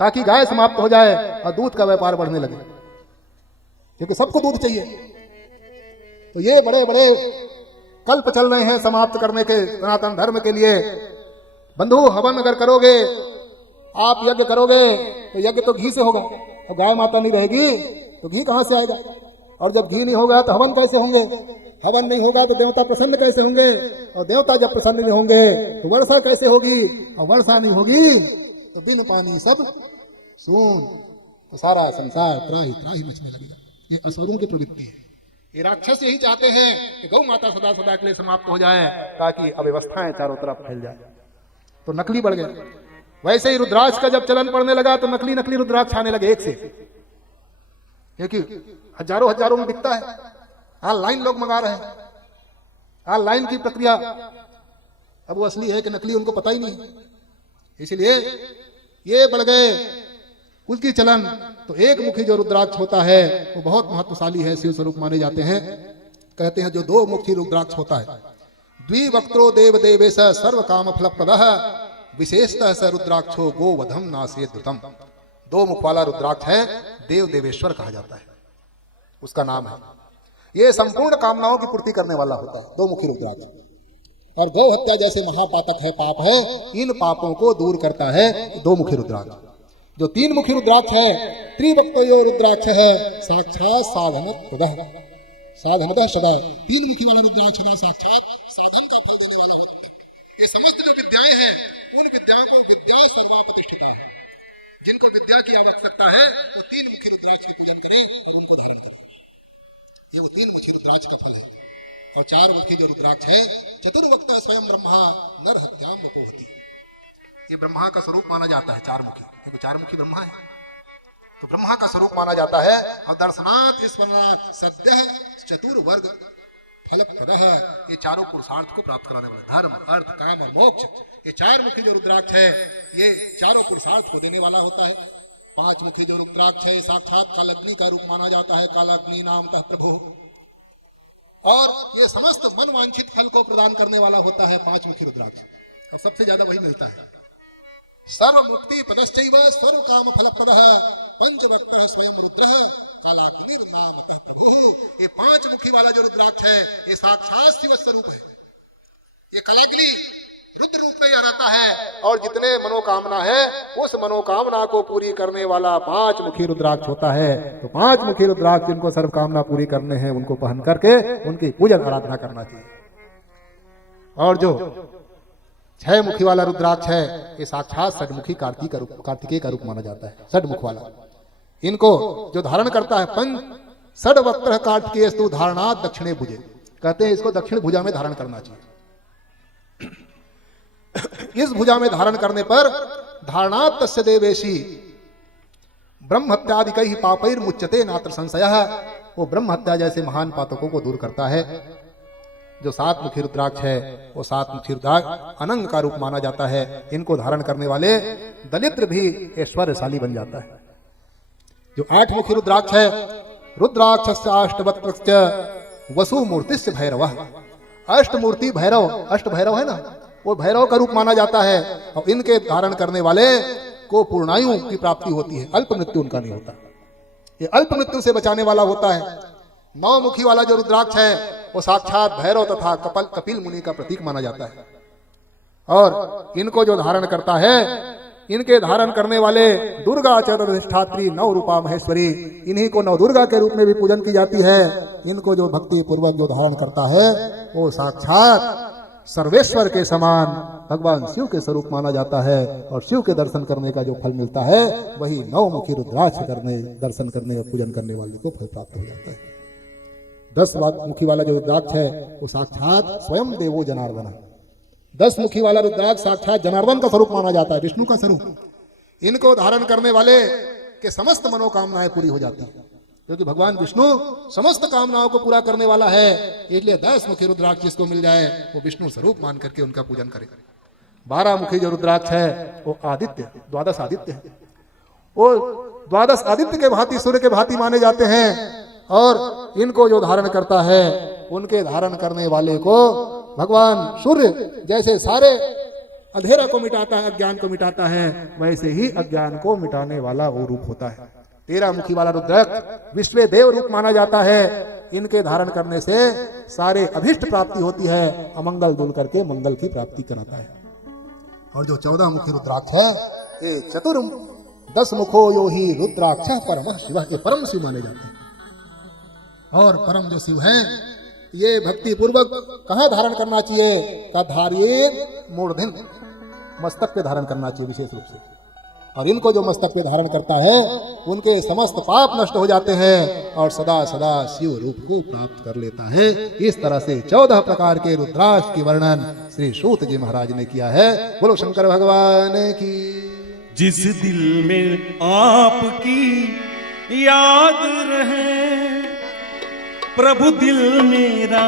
ताकि गाय समाप्त हो जाए और दूध का व्यापार बढ़ने लगे, क्योंकि सबको दूध चाहिए। तो ये बड़े बड़े कल्प चल रहे हैं समाप्त करने के सनातन धर्म के लिए। बंधु, हवन अगर करोगे, आप यज्ञ करोगे तो यज्ञ तो घी से होगा, और गाय माता नहीं रहेगी तो घी कहां से आएगा? और जब घी नहीं होगा तो हवन कैसे होंगे? हवन नहीं होगा तो देवता प्रसन्न कैसे होंगे? और देवता जब प्रसन्न नहीं होंगे तो वर्षा कैसे होगी? और वर्षा नहीं होगी तो बिन पानी सब सून, तो सारा संसार त्राही त्राही मचने लगेगा। ये असुरों की प्रवृत्ति है। ये राक्षस यही चाहते हैं कि गौ माता सदा सदा के लिए समाप्त हो जाए, ताकि अव्यवस्थाएं चारों तरफ फैल जाए। तो नकली बढ़ गए। वैसे ही रुद्राक्ष का जब चलन पड़ने लगा तो नकली नकली रुद्राक्ष आने लगे एक से, क्योंकि हजारों हजारों में बिकता है। ऑनलाइन लोग मंगा रहे हैं, ऑनलाइन की प्रक्रिया। अब वो असली है कि नकली उनको पता ही नहीं, इसलिए ये बढ़ गए उसकी चलन। तो एक मुखी जो रुद्राक्ष होता है वो बहुत महत्वशाली है, शिव स्वरूप माने जाते हैं। कहते हैं जो दो मुखी रुद्राक्ष होता है, द्विवक्त्रो देव देवेश सर्व काम फलप्रदः विशेषतः स रुद्राक्षो गोवधम नासे द्रुतम। दो मुख वाला रुद्राक्ष है, देव देवेश्वर कहा जाता है, उसका नाम है। ये संपूर्ण कामनाओं की पूर्ति करने वाला होता है, दो मुखी रुद्राक्ष। और गौ हत्या जैसे महापातक है, पाप है, इन पापों को दूर करता है दो मुखी रुद्राक्ष। जो तीन मुखी रुद्राक्ष है, त्रिवक्त्रो रुद्राक्ष है, साक्षात साधनप्रदः साधनतः सदा। तीन मुखी वाला रुद्राक्ष सदा साक्षात साधन का फल देने वाला होता है। ये समस्त जो विद्याएं हैं, उन विद्याओं को विद्या सर्वा प्रतिष्ठिता है। जिनको विद्या की आवश्यकता है वो तीन मुखी रुद्राक्ष का पूजन करें, उनको धारण करें। ये वो तीन मुखी रुद्राक्ष का फल है। और चार मुखी जो रुद्राक्ष है, चतुर्वक्ता स्वयं ब्रह्मा नर हत्याम वपोहति। ये ब्रह्मा का स्वरूप माना जाता है चार मुखी, क्योंकि चार मुखी ब्रह्मा है, तो ब्रह्मा का स्वरूप माना जाता है। और दर्शनात् स्मरणात् सद्यः चतुर्वर्ग फलप्रदः, ये चारों पुरुषार्थ को प्राप्त कराने वाला, धर्म अर्थ काम और मोक्ष। ये चार मुखी जो रुद्राक्ष है, ये चारों पुरुषार्थ को देने वाला होता है। पांच मुखी जो रुद्राक्ष है, साक्षात कालाग्नि का रूप माना जाता है, कालाग्नि नामतः प्रभु। और ये समस्त मन वांछित फल को प्रदान करने वाला होता है पांच मुखी रुद्राक्ष। और सबसे ज्यादा वही मिलता है। सर्व मुक्ति पदश्चैव सर्व काम फलप्रदः पंचवक्त्रः स्वयं रुद्रः कालाग्नि नामतः प्रभु। ये पांच मुखी वाला जो रुद्राक्ष है, ये साक्षात शिव स्वरूप है। ये कालाग्नि रुद्र रूप में रहता है, और जितने मनोकामना है उस मनोकामना को पूरी करने वाला पांच मुखी रुद्राक्ष होता है। तो पांच मुखी रुद्राक्ष जिनको सर्व कामना पूरी करने हैं, उनको पहन करके उनकी पूजन आराधना करना चाहिए। और जो छह मुखी वाला रुद्राक्ष है, ये साक्षात षडमुखी कार्तिकेय का रूप माना जाता है, षडमुख वाला। इनको जो धारण करता है, पंच षडवक्त्रः कार्तिकेयस्तु धारणात् दक्षिणे भुजे, कहते हैं इसको दक्षिण भुजा में धारण करना चाहिए। इस भुजा में धारण करने पर धारणात् तस्य देवेशी ब्रह्म हत्यादिकैः पापैर्मुच्यते नात्र संशयः, वो ब्रह्म हत्या जैसे महान पातकों को दूर करता है। जो सात मुखी रुद्राक्ष है, वो सात मुखी रुद्राक्ष अनंग का रूप माना जाता है। इनको धारण करने वाले दलित्र भी ऐश्वर्यशाली बन जाता है। जो आठ मुखी रुद्राक्ष है, रुद्राक्षस्य अष्टवक्त्रस्य वसु मूर्तिस्य भैरवः, अष्टमूर्ति भैरव, अष्ट भैरव है ना, वो भैरव का रूप माना जाता है। और इनके धारण करने वाले को पूर्णायु की प्राप्ति होती है, अल्प मृत्यु उनका नहीं होता। ये अल्प मृत्यु से बचाने वाला होता है। नौ मुखी वाला जो रुद्राक्ष है, वो साक्षात भैरव तथा कपिल मुनि का प्रतीक माना जाता है। और इनको जो धारण करता है, इनके धारण करने वाले दुर्गा चतुर्धिष्ठात्री नव रूपा महेश्वरी, इन्हीं को नव दुर्गा के रूप में भी पूजन की जाती है। इनको जो भक्ति पूर्वक जो धारण करता है वो साक्षात सर्वेश्वर के समान भगवान शिव के स्वरूप माना जाता है, और शिव के दर्शन करने का जो फल मिलता है वही नवमुखी रुद्राक्ष दर्शन करने और पूजन करने वाले को फल प्राप्त हो जाता है। 10 मुखी वाला जो रुद्राक्ष है वो साक्षात स्वयं देवो जनार्दन। 10 मुखी वाला रुद्राक्ष साक्षात जनार्दन का स्वरूप माना जाता है, विष्णु का स्वरूप। इनको धारण करने वाले के समस्त मनोकामनाएं पूरी हो जाती है, क्योंकि भगवान विष्णु समस्त कामनाओं को पूरा करने वाला है। इसलिए 10 मुखी रुद्राक्ष जिसको मिल जाए वो विष्णु स्वरूप मान करके उनका पूजन करे। 12 मुखी जो रुद्राक्ष है वो आदित्य, 12 आदित्य है। वो 12 आदित्य के भांति, सूर्य के भांति माने जाते हैं, और इनको जो धारण करता है उनके धारण करने वाले को भगवान सूर्य जैसे सारे अंधेरा को मिटाता है, अज्ञान को मिटाता है, वैसे ही अज्ञान को मिटाने वाला वो रूप होता है। 13 मुखी वाला रुद्राक्ष विश्व देव रूप माना जाता है। इनके धारण करने से सारे अभिष्ट प्राप्ति होती है, अमंगल दूर करके मंगल की प्राप्ति कराता है। और जो 14 मुखी रुद्राक्ष है ये 10 मुखो यो ही रुद्राक्ष परम शिव, के परम शिव माने जाते हैं। और परम जो शिव है ये भक्ति पूर्वक कहाँ धारण करना चाहिए का धारिये मूर्धन, मस्तक पे धारण करना चाहिए विशेष रूप से। और इनको जो मस्तक पे धारण करता है उनके समस्त पाप नष्ट हो जाते हैं और सदा सदा शिव रूप को प्राप्त कर लेता है। इस तरह से 14 प्रकार के रुद्राक्ष की वर्णन श्री सूत जी महाराज ने किया है। बोलो शंकर भगवान की। जिस दिल में आपकी याद रहे प्रभु दिल मेरा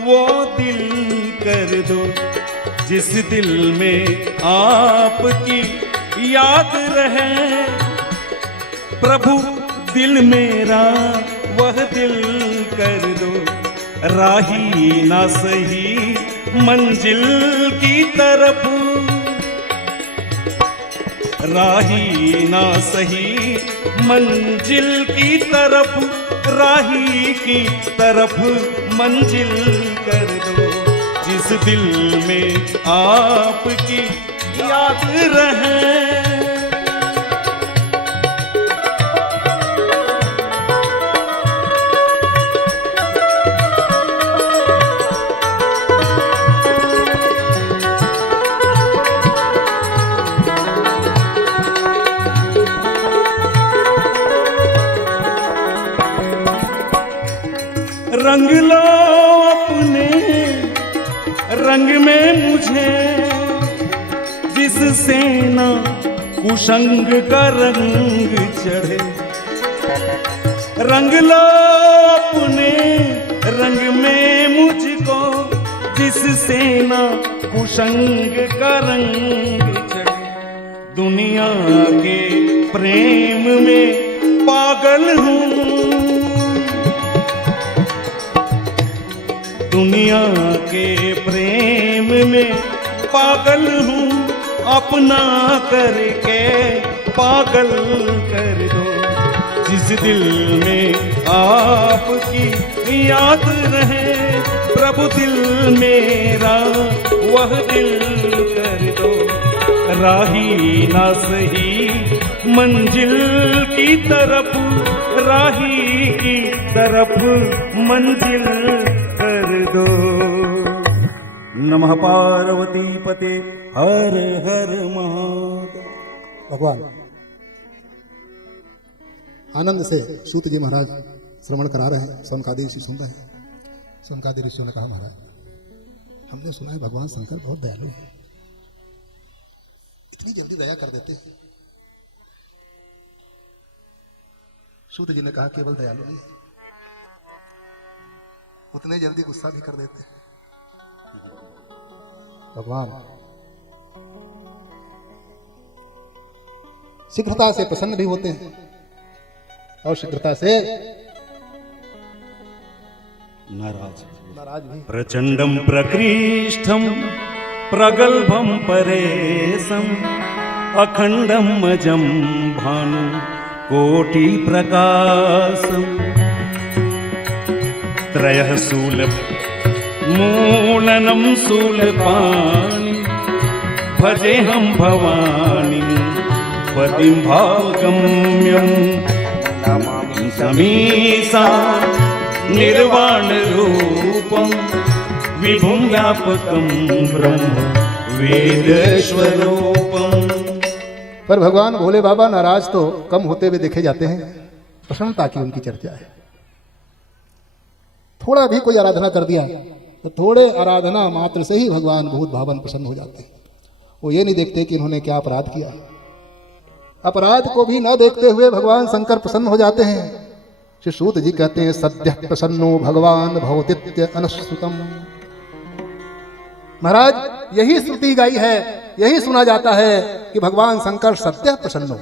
वो दिल कर दो। जिस दिल में आपकी याद रहे प्रभु दिल मेरा वह दिल कर दो। राही ना सही मंजिल की तरफ, राही ना सही मंजिल की तरफ, राही की तरफ मंजिल कर दो। जिस दिल में आपकी याद रहे। रंग लो अपने रंग में मुझे, जिससे ना कुशंग का रंग चढ़े। रंग लो अपने रंग में मुझको, जिससे ना कुशंग का रंग चढ़े। दुनिया के प्रेम में पागल हूँ, दुनिया के प्रेम में पागल हूँ। अपना करके पागल कर दो। जिस दिल में आपकी याद रहे प्रभु दिल मेरा वह दिल कर दो। राही ना सही मंजिल की तरफ, राही की तरफ मंजिल कर दो। नमः पार्वती पते हर हर महादेव। भगवान आनंद से सूत जी महाराज श्रवण करा रहे हैं। सौनकादि ऋषि सुन रहे हैं। सौनकादि ऋषियों ने कहा महाराज हमने सुना है भगवान शंकर बहुत दयालु है, इतनी जल्दी दया कर देते हैं। सूत जी ने कहा केवल दयालु नहीं, उतने जल्दी गुस्सा भी कर देते हैं। भगवान शीघ्रता से प्रसन्न भी होते हैं और शीघ्रता से नाराज भी। प्रचंडम प्रकृष्टम प्रगल्भम परेशम, अखंडम अजम भानु कोटि प्रकाशम। त्रयः शूल मूलनम शूलपाणि, भजे हम भवानी पतिं भागम्यं नमामि समीसा निर्वाण रूपं विभुं व्यापकं ब्रह्म वेद स्वरूपं। पर भगवान भोले बाबा नाराज तो कम होते हुए देखे जाते हैं, प्रसन्नता की उनकी चर्चा है। थोड़ा भी कोई आराधना कर दिया तो थोड़े आराधना मात्र से ही भगवान भूत भावन प्रसन्न हो जाते हैं। वो ये नहीं देखते कि इन्होंने क्या अपराध किया, अपराध को भी न देखते हुए भगवान शंकर प्रसन्न हो जाते हैं। श्री सूत जी कहते हैं सद्य प्रसन्नो भगवान भवदित्य अनुश्रुतम। महाराज यही श्रुति गाई है, यही सुना जाता है कि भगवान शंकर सत्य प्रसन्न हो,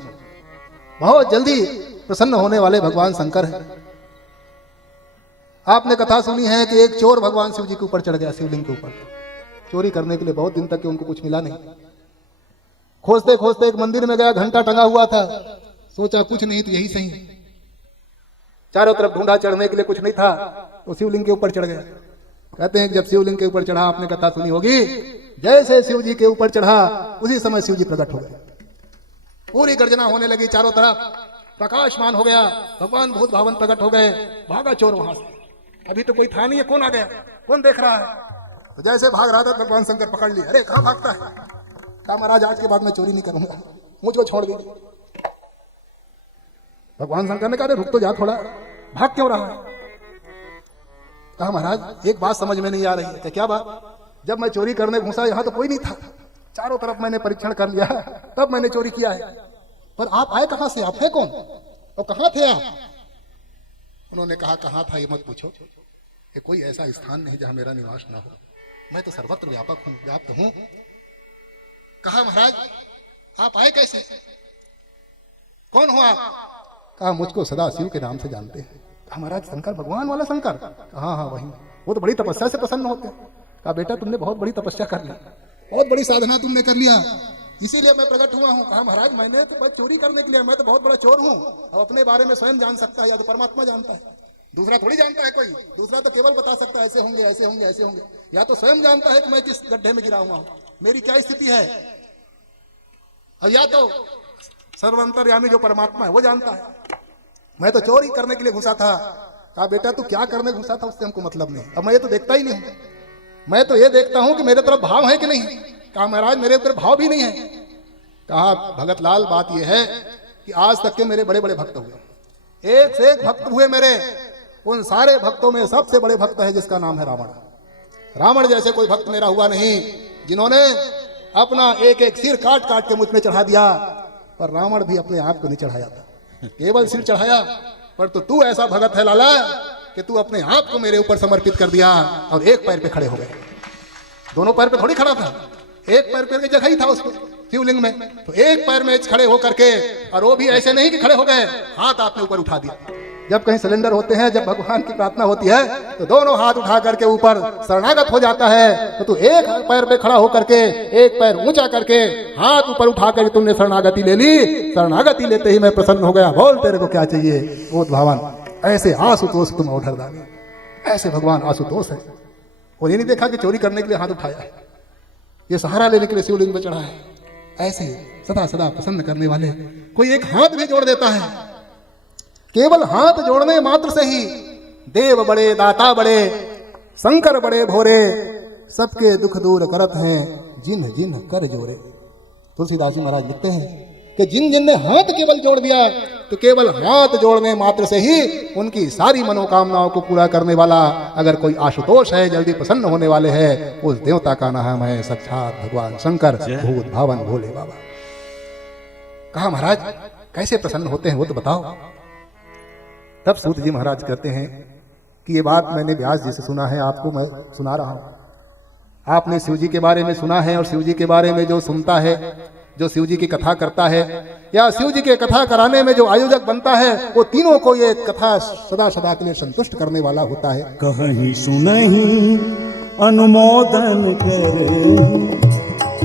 बहुत जल्दी प्रसन्न होने वाले भगवान शंकर है। आपने कथा सुनी है कि एक चोर भगवान शिव जी के ऊपर चढ़ गया, शिवलिंग के ऊपर चोरी करने के लिए। बहुत दिन तक उनको कुछ मिला नहीं। खोजते खोजते एक मंदिर में गया, घंटा टंगा हुआ था, सोचा कुछ नहीं तो यही सही। चारों तरफ ढूंढा, चढ़ने के लिए कुछ नहीं था, तो शिवलिंग के ऊपर चढ़ गया। कहते हैं जब शिवलिंग के ऊपर चढ़ा, आपने कथा सुनी होगी, जैसे शिव जी के ऊपर चढ़ा उसी समय शिव जी प्रकट हो गए। पूरी गर्जना होने लगी, चारों तरफ प्रकाशमान हो गया, भगवान भूत भावन प्रकट हो गए। भागा चोर वहां से, अभी तो कोई था नहीं है, कौन आ गया, कौन देख रहा है। तो जैसे भाग रहा था भगवान शंकर पकड़ लिया। अरे कहां भागता है? कहा महाराज आज के बाद मैं चोरी नहीं करूंगा, मुझको छोड़ दीजिए। भगवान शंकर ने कहा रुक तो जा थोड़ा, भाग क्यों रहा है? कहा महाराज एक बात समझ में नहीं आ रही है। क्या बात? जब मैं चोरी करने घुसा यहां तो कोई नहीं था, चारों तरफ मैंने परीक्षण कर लिया, तब मैंने चोरी किया है, पर आप आए कहां से? आप है कौन और कहां थे आप? उन्होंने कहा कहां था ये मत पूछो, ये कोई ऐसा स्थान नहीं जहां मेरा निवास ना हो, मैं तो सर्वत्र व्यापक हूं, व्याप्त हूं। कहा महाराज आप आए कैसे, कौन हो आप? कहा मुझको सदा शिव के नाम से जानते हैं। कहा महाराज शंकर, भगवान वाला शंकर? हाँ हाँ वही, वो तो बड़ी तपस्या से प्रसन्न होते हैं। कहा बेटा तुमने बहुत बड़ी तपस्या कर ली, बहुत बड़ी साधना तुमने कर लिया, इसीलिए मैं प्रकट हुआ हूँ। कहा महाराज मैंने तो बस चोरी करने के लिए, मैं तो बहुत बड़ा चोर हूँ। अब अपने बारे में स्वयं जान सकता है या तो परमात्मा जानता है, दूसरा थोड़ी जानता है कोई। दूसरा तो केवल बता सकता है ऐसे होंगे ऐसे होंगे ऐसे होंगे, या तो स्वयं जानता है कि मैं किस गड्ढे में गिरा हुआ हूँ, मेरी क्या स्थिति है, और या तो सर्वंतर्यामी जो परमात्मा है वो जानता है। मैं तो चोरी करने के लिए घुसा था। कहा बेटा तू क्या करने घुसा था उससे हमको मतलब नहीं, अब मैं ये तो देखता ही नहीं, मैं तो ये देखता हूं कि मेरे तरफ भाव है कि नहीं। कहा महाराज मेरे ऊपर भाव भी नहीं है। कहा भगत लाल बात यह है कि आज तक के मेरे बड़े बड़े भक्त हुए, एक से एक भक्त हुए मेरे, उन सारे भक्तों में सबसे बड़े भक्त है जिसका नाम है रावण। रावण जैसे कोई भक्त मेरा हुआ नहीं जिन्होंने अपना एक एक सिर काट काट के मुझ में चढ़ा दिया, पर रावण भी अपने आप को नहीं चढ़ाया था, केवल सिर चढ़ाया। पर तो तू ऐसा भगत है लाला कि तू अपने आप को मेरे ऊपर समर्पित कर दिया और एक पैर पे खड़े हो गए। दोनों पैर पे थोड़ी खड़ा था, एक पैर पे जगह ही था उसको शिवलिंग में, तो एक पैर में खड़े होकर के, और वो भी ऐसे नहीं कि खड़े हो गए, हाथ आपने ऊपर उठा दिया। जब कहीं सिलेंडर होते हैं, जब भगवान की प्रार्थना होती है तो दोनों हाथ उठा करके ऊपर शरणागत हो जाता है। तो तू एक पैर पे खड़ा होकर के, एक पैर ऊंचा करके, हाथ ऊपर उठा करके तुमने शरणागति ले ली। शरणागति लेते ही मैं प्रसन्न हो गया। बोल तेरे को क्या चाहिए भूत भावन? ऐसे आशुतोष तुम औढ़रदानी, ऐसे भगवान आशुतोष है। और ये नहीं देखा कि चोरी करने के लिए हाथ उठाया है, ये सहारा लेने के लिए शिवलिंग पे चढ़ा है। ऐसे सदा सदा प्रसन्न करने वाले कोई एक हाथ भी जोड़ देता है, केवल हाथ जोड़ने मात्र से ही देव बड़े दाता बड़े शंकर बड़े भोरे, सबके दुख दूर करत हैं जिन जिन कर जोड़े। तुलसीदास जी महाराज लिखते हैं कि जिन जिन ने हाथ केवल जोड़ दिया, तो केवल हाथ जोड़ने मात्र से ही उनकी सारी मनोकामनाओं को पूरा करने वाला अगर कोई आशुतोष है, जल्दी प्रसन्न होने वाले है, उस देवता का नाम है साक्षात भगवान शंकर भूत भावन भोले बाबा। कहा महाराज कैसे प्रसन्न होते हैं वो तो बताओ। तब सूत जी महाराज कहते हैं कि ये बात मैंने व्यास जी से सुना है, आपको मैं सुना रहा हूं। आपने शिव जी के बारे में सुना है, और शिव जी के बारे में जो सुनता है, जो शिव जी की कथा करता है, या शिव जी के कथा कराने में जो आयोजक बनता है, वो तीनों को ये कथा सदा सदा के लिए संतुष्ट करने वाला होता है। कहीं सुनहि अनुमोदन करे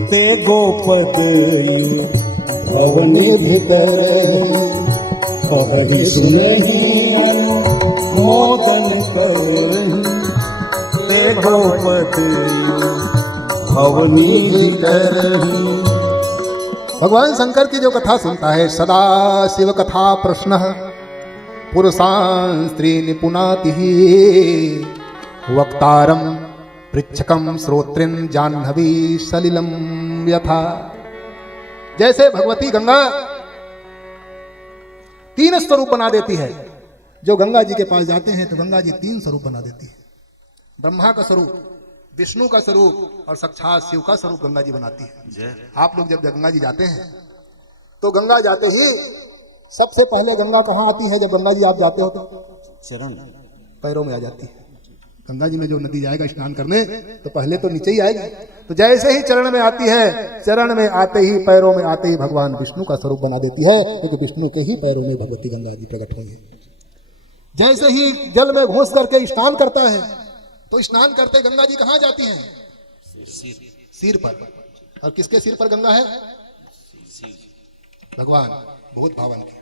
ते गोपद भवने भीतर, कहीं सुनहि अनुमोदन करे ते गोपद भवनी भीतर। भगवान शंकर की जो कथा सुनता है, सदा शिव कथा प्रश्न पुरुषां स्त्री निपुनाति वक्तारम पृच्छकम श्रोत्रिन जाह्नवी सलिलम यथा। जैसे भगवती गंगा 3 स्वरूप बना देती है, जो गंगा जी के पास जाते हैं तो गंगा जी 3 स्वरूप बना देती है। ब्रह्मा का स्वरूप, विष्णु का स्वरूप और साक्षात शिव का स्वरूप गंगा जी बनाती है। आप लोग जब गंगा जी जाते हैं तो गंगा जाते ही सबसे पहले गंगा कहाँ आती है? जब गंगा जी आप जाते हो तो चरण पैरों में आ जाती है। गंगा जी में जो नदी जाएगा स्नान करने तो पहले तो नीचे ही आएगी, तो जैसे ही चरण में आती है, चरण में आते ही, पैरों में आते ही भगवान विष्णु का स्वरूप बना देती है, क्योंकि विष्णु के ही पैरों में भगवती गंगा जी प्रकट हुई है। जैसे ही जल में घुस करके स्नान करता है तो स्नान करते गंगा जी कहाँ जाती हैं? सिर पर। और किसके सिर पर गंगा है? भगवान भूत भावन के,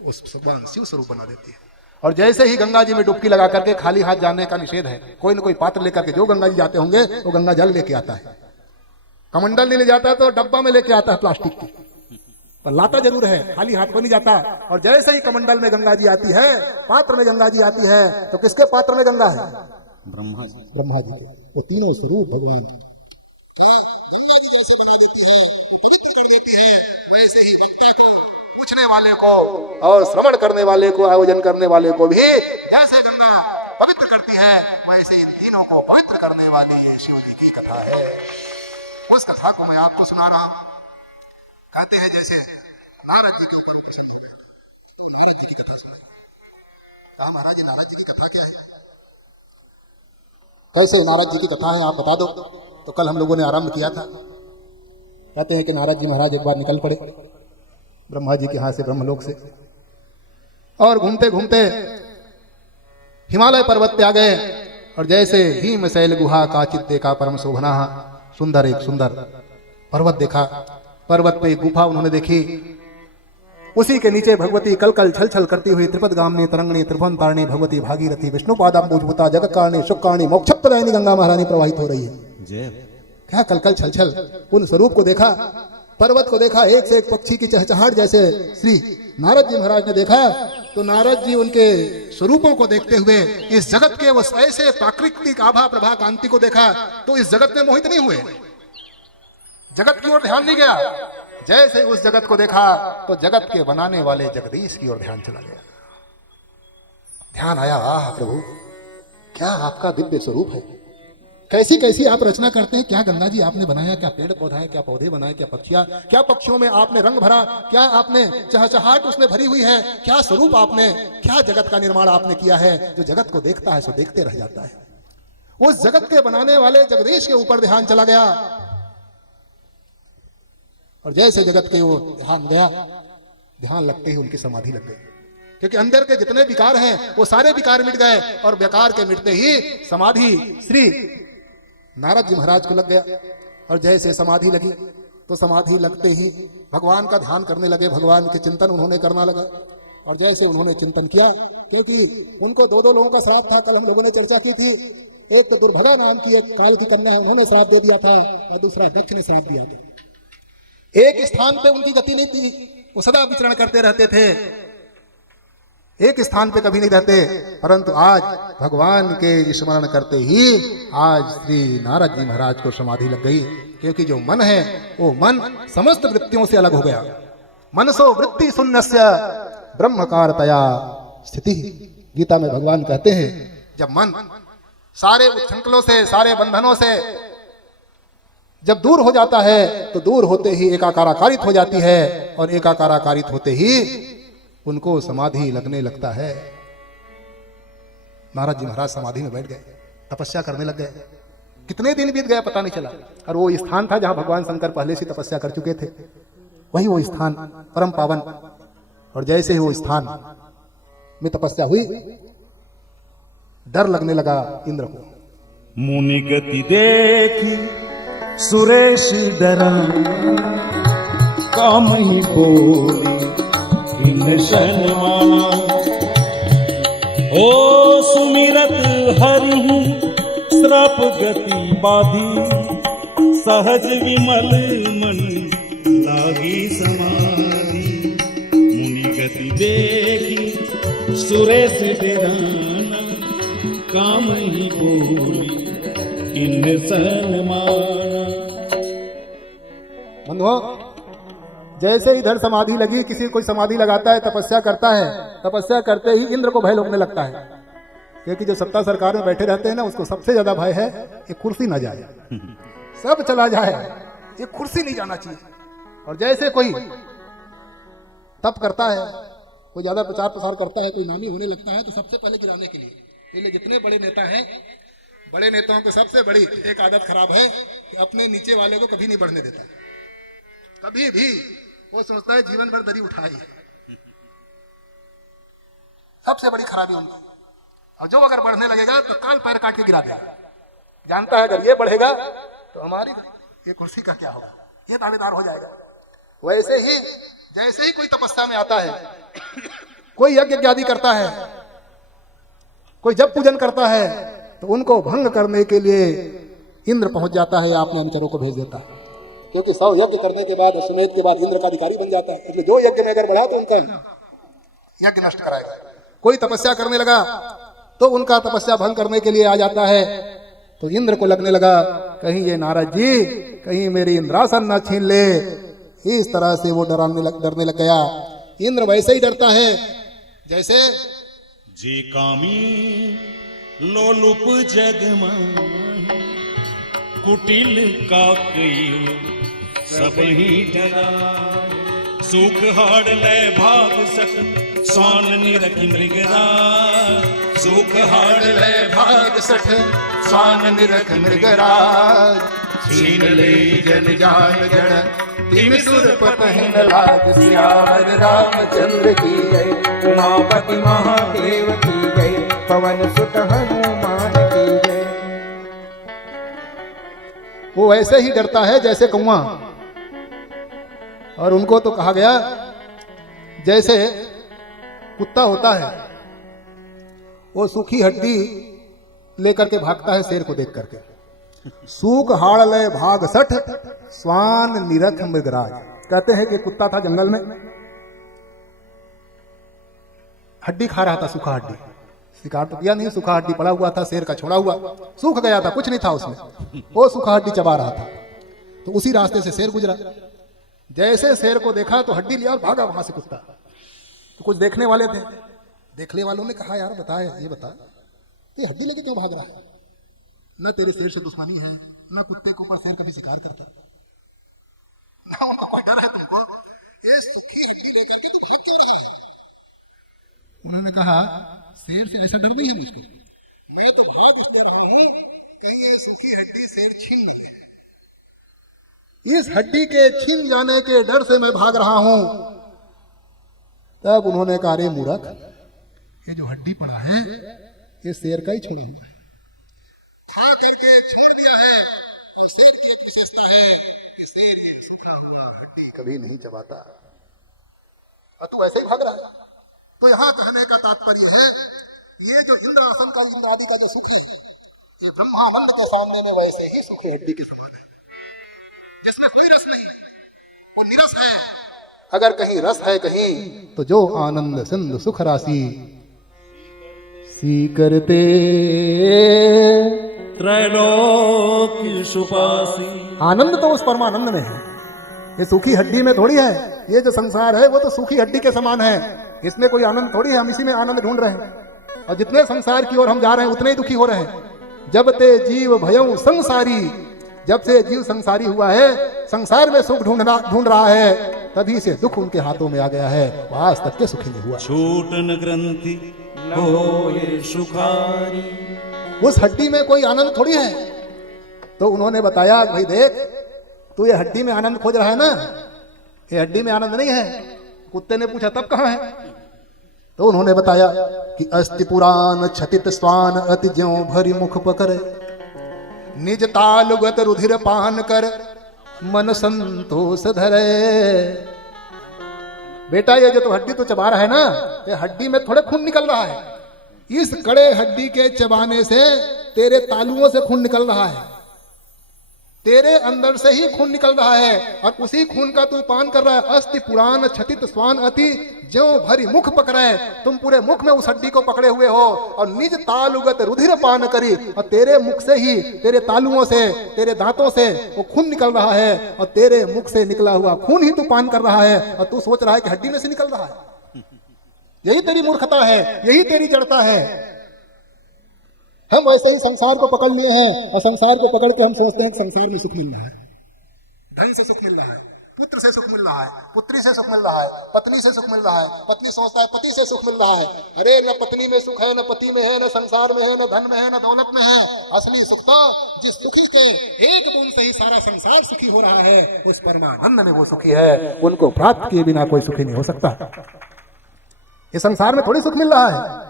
उस भगवान शिव स्वरूप बना देती है। और जैसे ही गंगा जी में डुबकी लगा करके, खाली हाथ जाने का निषेध है, कोई न कोई पात्र लेकर के, जो गंगा जी जाते होंगे वो गंगा जल लेके आता है। कमंडल नहीं ले जाता तो डब्बा में लेके आता है प्लास्टिक की, पर लाता जरूर है, खाली हाथ को नहीं जाता। और जैसे ही कमंडल में गंगा जी आती है, पात्र में गंगा जी आती है, तो किसके पात्र में गंगा है? ब्रह्मा जी। ब्रह्मा जी के। तो तीनों स्वरूप भगवान। वैसे ही विद्या को पूछने वाले को और श्रवण करने वाले को, आयोजन करने वाले को भी जैसे गंगा पवित्र करती है, वैसे इन तीनों को पवित्र करने वाली शिव जी की कथा है। उस कथा को मैं आपको सुना रहा हूं। कहते हैं जैसे नारद जी के ऊपर नारद जी की कथा सुनाई। कहा महाराज नारद जी की कथा क्या है? कैसे नारद जी की कथा है आप बता दो। तो कल हम लोगों ने आरंभ किया था। कहते हैं कि नारद जी महाराज एक बार निकल पड़े ब्रह्मा जी के हाथ से, ब्रह्मलोक से, और घूमते घूमते हिमालय पर्वत पे आ गए। और जैसे हिम शैल गुहा काचित देखा परम शोभना, सुंदर एक सुंदर पर्वत देखा। पर्वत पे एक गुफा उन्होंने देखी, उसी के नीचे भगवती कलकल छल छल करती हुई त्रिपदगामिनी तरंगिणी त्रिभुवन तारिणी भगवती भागीरथी विष्णु पादाम्बुजभूता जगत कारणी सुख कारणी मोक्षप्रदायिनी गंगा महारानी प्रवाहित हो रही है। क्या कलकल छल छल उन स्वरूप को देखा, पर्वत को देखा, एक से एक पक्षी की चहचहाट जैसे श्री नारद जी महाराज ने देखा। तो नारद जी उनके स्वरूपों को देखते हुए इस जगत के वो ऐसे प्राकृतिक आभा प्रभा कांति को देखा तो इस जगत में मोहित नहीं हुए, जगत की ओर ध्यान नहीं गया। जैसे उस जगत को देखा तो जगत के बनाने वाले जगदीश की ओर ध्यान चला गया। ध्यान आया, आह प्रभु क्या आपका दिव्य स्वरूप है, कैसी कैसी आप रचना करते हैं। क्या गंगा जी आपने बनाया, क्या पेड़ पौधा है, क्या पौधे बनाए, क्या पक्षियां, क्या पक्षियों में आपने रंग भरा, क्या आपने चहचहाट उसमें भरी हुई है, क्या स्वरूप आपने, क्या जगत का निर्माण आपने किया है। जो जगत को देखता है सो देखते रह जाता है। उस जगत के बनाने वाले जगदीश के ऊपर ध्यान चला गया। और जैसे जगत के वो ध्यान गया, ध्यान लगते ही उनकी समाधि लग गई, क्योंकि अंदर के जितने विकार हैं वो सारे विकार मिट गए। और विकार के मिटते ही समाधि श्री नारद जी महाराज को लग गया। और जैसे समाधि लगी तो समाधि लगते ही भगवान का ध्यान करने लगे, भगवान के चिंतन उन्होंने करना लगा। और जैसे उन्होंने चिंतन किया, क्योंकि उनको 2 लोगों का श्राप था, कल हम लोगों ने चर्चा की थी। एक तो दुर्भगा नाम की एक काल की कन्या है, उन्होंने श्राप दे दिया था, और दूसरा दक्ष ने श्राप दिया था। एक स्थान पे उनकी गति नहीं थी, वो सदा विचरण करते रहते थे, एक स्थान पे कभी नहीं रहते। परंतु आज भगवान के स्मरण करते ही आज श्री नारद जी महाराज को समाधि लग गई, क्योंकि जो मन है वो मन समस्त वृत्तियों से अलग हो गया। मनसो वृत्ति शून्यस्य ब्रह्मकारतया स्थिति। गीता में भगवान कहते हैं जब मन सारे उच्छृंखलों से, सारे बंधनों से जब दूर हो जाता है तो दूर होते ही एकाकाराकारित हो जाती है, और एकाकाराकारित होते ही उनको समाधि लगने लगता है। नारद जी महाराज समाधि में बैठ गए, तपस्या करने लग गए। कितने दिन बीत गए पता नहीं चला। और वो स्थान था जहां भगवान शंकर पहले से तपस्या कर चुके थे, वही वो स्थान परम पावन। और जैसे ही वो स्थान में तपस्या हुई, डर लगने लगा इंद्र को। मुनि गति देख सुरेश डरा, काम ही बोली ओ सुमिरत हरि श्राप गति बाधी, सहज विमल मन लागी समाधि मुनि गति देखी सुरेश बिराना काम ही बोली इन सन्माना। बंधुओं, जैसे इधर समाधि लगी, किसी कोई समाधि लगाता है, तपस्या करता है, तपस्या करते ही इंद्र को भय लगने लगता है, क्योंकि जो सत्ता सरकार में बैठे रहते हैं ना, उसको सबसे ज्यादा भय है ये कुर्सी ना जाए, सब चला जाए, ये कुर्सी नहीं जाना चाहिए। और जैसे कोई तप करता है, कोई ज्यादा प्रचार प्रसार करता है, कोई नामी होने लगता है, तो सबसे पहले गिराने के लिए जितने बड़े नेता हैं, बड़े नेताओं की सबसे बड़ी एक आदत खराब है कि अपने नीचे वाले को कभी नहीं बढ़ने देता, कभी भी वो सोचता है जीवन भर दरी उठाई, सबसे बड़ी खराबी उनकी। और जो अगर बढ़ने लगेगा तो काल पैर काट के गिरा देगा, जानता है अगर ये बढ़ेगा तो हमारी ये कुर्सी का क्या होगा, ये दावेदार हो जाएगा। वैसे ही जैसे ही कोई तपस्या में आता है, कोई यज्ञ आदि करता है, कोई जप पूजन करता है, तो उनको भंग करने के लिए इंद्र पहुंच जाता है, अपने अनुचरों को भेज देता है, क्योंकि 100 यज्ञ करने के बाद, अश्वमेध के बाद इंद्र का अधिकारी बन जाता है, इसलिए जो यज्ञ में अगर बढ़ा तो उनका यज्ञ नष्ट कराएगा। कोई तपस्या करने लगा तो उनका तपस्या भंग करने के लिए आ जाता है, तो इंद्र को लगने लगा कहीं ये नारद जी कहीं मेरी इंद्रासन न छीन ले, इस तरह से वो डरने लग गया। इंद्र वैसे ही डरता है जैसे जे कामी लोलुप जगमा कुटिल का सब ही डरा सुख हाड़ ले भाग सक स्वान निरख मृगरा सुख हाड़ ले भाग सठ स्वान निरख मृगराज छीन ले जन जान जड़ तीन सुर पतहिन लाग सियावर रामचंद्र की जय उमापति महादेव की जय पवन सुत हनुमान की जय। वो ऐसे ही डरता है जैसे कौवा, और उनको तो कहा गया जैसे कुत्ता होता है, वो सूखी हड्डी लेकर के भागता है शेर को देख करके, सूख हाड़ ले भाग सठ स्वान निरख मृगराज। कहते हैं कि कुत्ता था जंगल में, हड्डी खा रहा था, सूखा हड्डी, शिकार तो किया नहीं, सूखा हड्डी पड़ा हुआ था, शेर का छोड़ा हुआ, सूख गया था, कुछ नहीं था उसमें, वो सूखा हड्डी चबा रहा था। तो उसी रास्ते से शेर गुजरा, जैसे शेर को देखा तो हड्डी लिया और भागा वहां से कुत्ता। तो कुछ देखने वाले थे, देखने वालों ने कहा यार बता, ये बता ये हड्डी लेके क्यों भाग रहा है, न तेरे शेर से दुश्मनी है, न कुत्ते को ऊपर शेर कभी शिकार करता, ना उनका कोई डर है तुमको, ये सूखी हड्डी लेकर के तू भाग क्यों रहा है। उन्होंने कहा शेर से ऐसा डर नहीं है मुझको, मैं तो भाग इसलिए रहा हूं कहीं ये सूखी हड्डी शेर छीन न ले, इस हड्डी के छीन जाने के डर से मैं भाग रहा हूं। तब उन्होंने कहा अरे मूर्ख, ये जो हड्डी पड़ा है ये शेर का ही छोड़ा हुआ है, कभी नहीं चबाता, और तू ऐसे ही भाग रहा है। तो यहां कहने का तात्पर्य है ये जो इंद्रासन का इंद्र आदि का जो सुख है, ये ब्रह्मानंद के सामने में वैसे ही सुखी हड्डी के समान है, जिसमें कोई रस नहीं, वो निरस है। अगर कहीं रस है कहीं तो जो आनंद सिंधु सुख राशि सी करते त्रैलोक सुपासी। आनंद तो उस परमानंद में है, ये सूखी हड्डी में थोड़ी है। ये जो संसार है वो तो सूखी हड्डी के समान है, इसमें कोई आनंद थोड़ी है, हम इसी में आनंद ढूंढ रहे हैं, और जितने संसार की ओर हम जा रहे हैं उतने ही दुखी हो रहे हैं। जब ते जीव भयऊ संसारी, जब से जीव संसारी हुआ है, संसार में सुख ढूंढ रहा है, तभी से दुख उनके हाथों में आ गया है, वो आज तक के सुखी नहीं हुआ। छोटन ग्रंथि होए सुखारी, उस हड्डी में कोई आनंद थोड़ी है। तो उन्होंने बताया भाई देख, तू ये हड्डी में आनंद खोज रहा है ना, ये हड्डी में आनंद नहीं है। कुत्ते ने पूछा तब कहाँ है, तो उन्होंने बताया कि अस्ति पुराण छतित स्वान अति ज्यों भरी मुख पकर, निज तालुगत रुधिर पान कर मन संतोष धरे। बेटा ये जो तो हड्डी तो चबा रहा है ना, ये हड्डी में थोड़े खून निकल रहा है, इस कड़े हड्डी के चबाने से तेरे तालुओं से खून निकल रहा है, तेरे अंदर से ही खून निकल रहा है और उसी खून का तू पान कर रहा है। अस्थि पुराण छटित स्वान अति ज्यों भरी मुख पकड़े, तुम पूरे मुख में उस हड्डी को पकड़े हुए हो और निज तालुगत रुधिर पान करी, और तेरे मुख से ही, तेरे तालुओं से, तेरे दांतों से वो खून निकल रहा है और तेरे मुख से निकला हुआ खून ही तू पान कर रहा है और तू सोच रहा है कि हड्डी में से निकल रहा है। यही तेरी मूर्खता है, यही तेरी जड़ता है। हम वैसे ही संसार को पकड़ लिए हैं और संसार को पकड़ के हम सोचते हैं कि संसार में सुख मिल रहा है, धन से सुख मिल रहा है, पुत्र से सुख मिल रहा है, पुत्री से सुख मिल रहा है, पत्नी से सुख मिल रहा है। पत्नी सोचता है पति से सुख मिल रहा है। अरे न पत्नी में सुख है, न पति में है, न संसार में है, न धन में है, न दौलत में है। असली सुख तो जिस सुखी के एक बूंद से ही सारा संसार सुखी हो रहा है, उस परमानंद में वो सुखी है। उनको प्राप्त किए बिना कोई सुखी नहीं हो सकता। ये संसार में थोड़ी सुख मिल रहा है,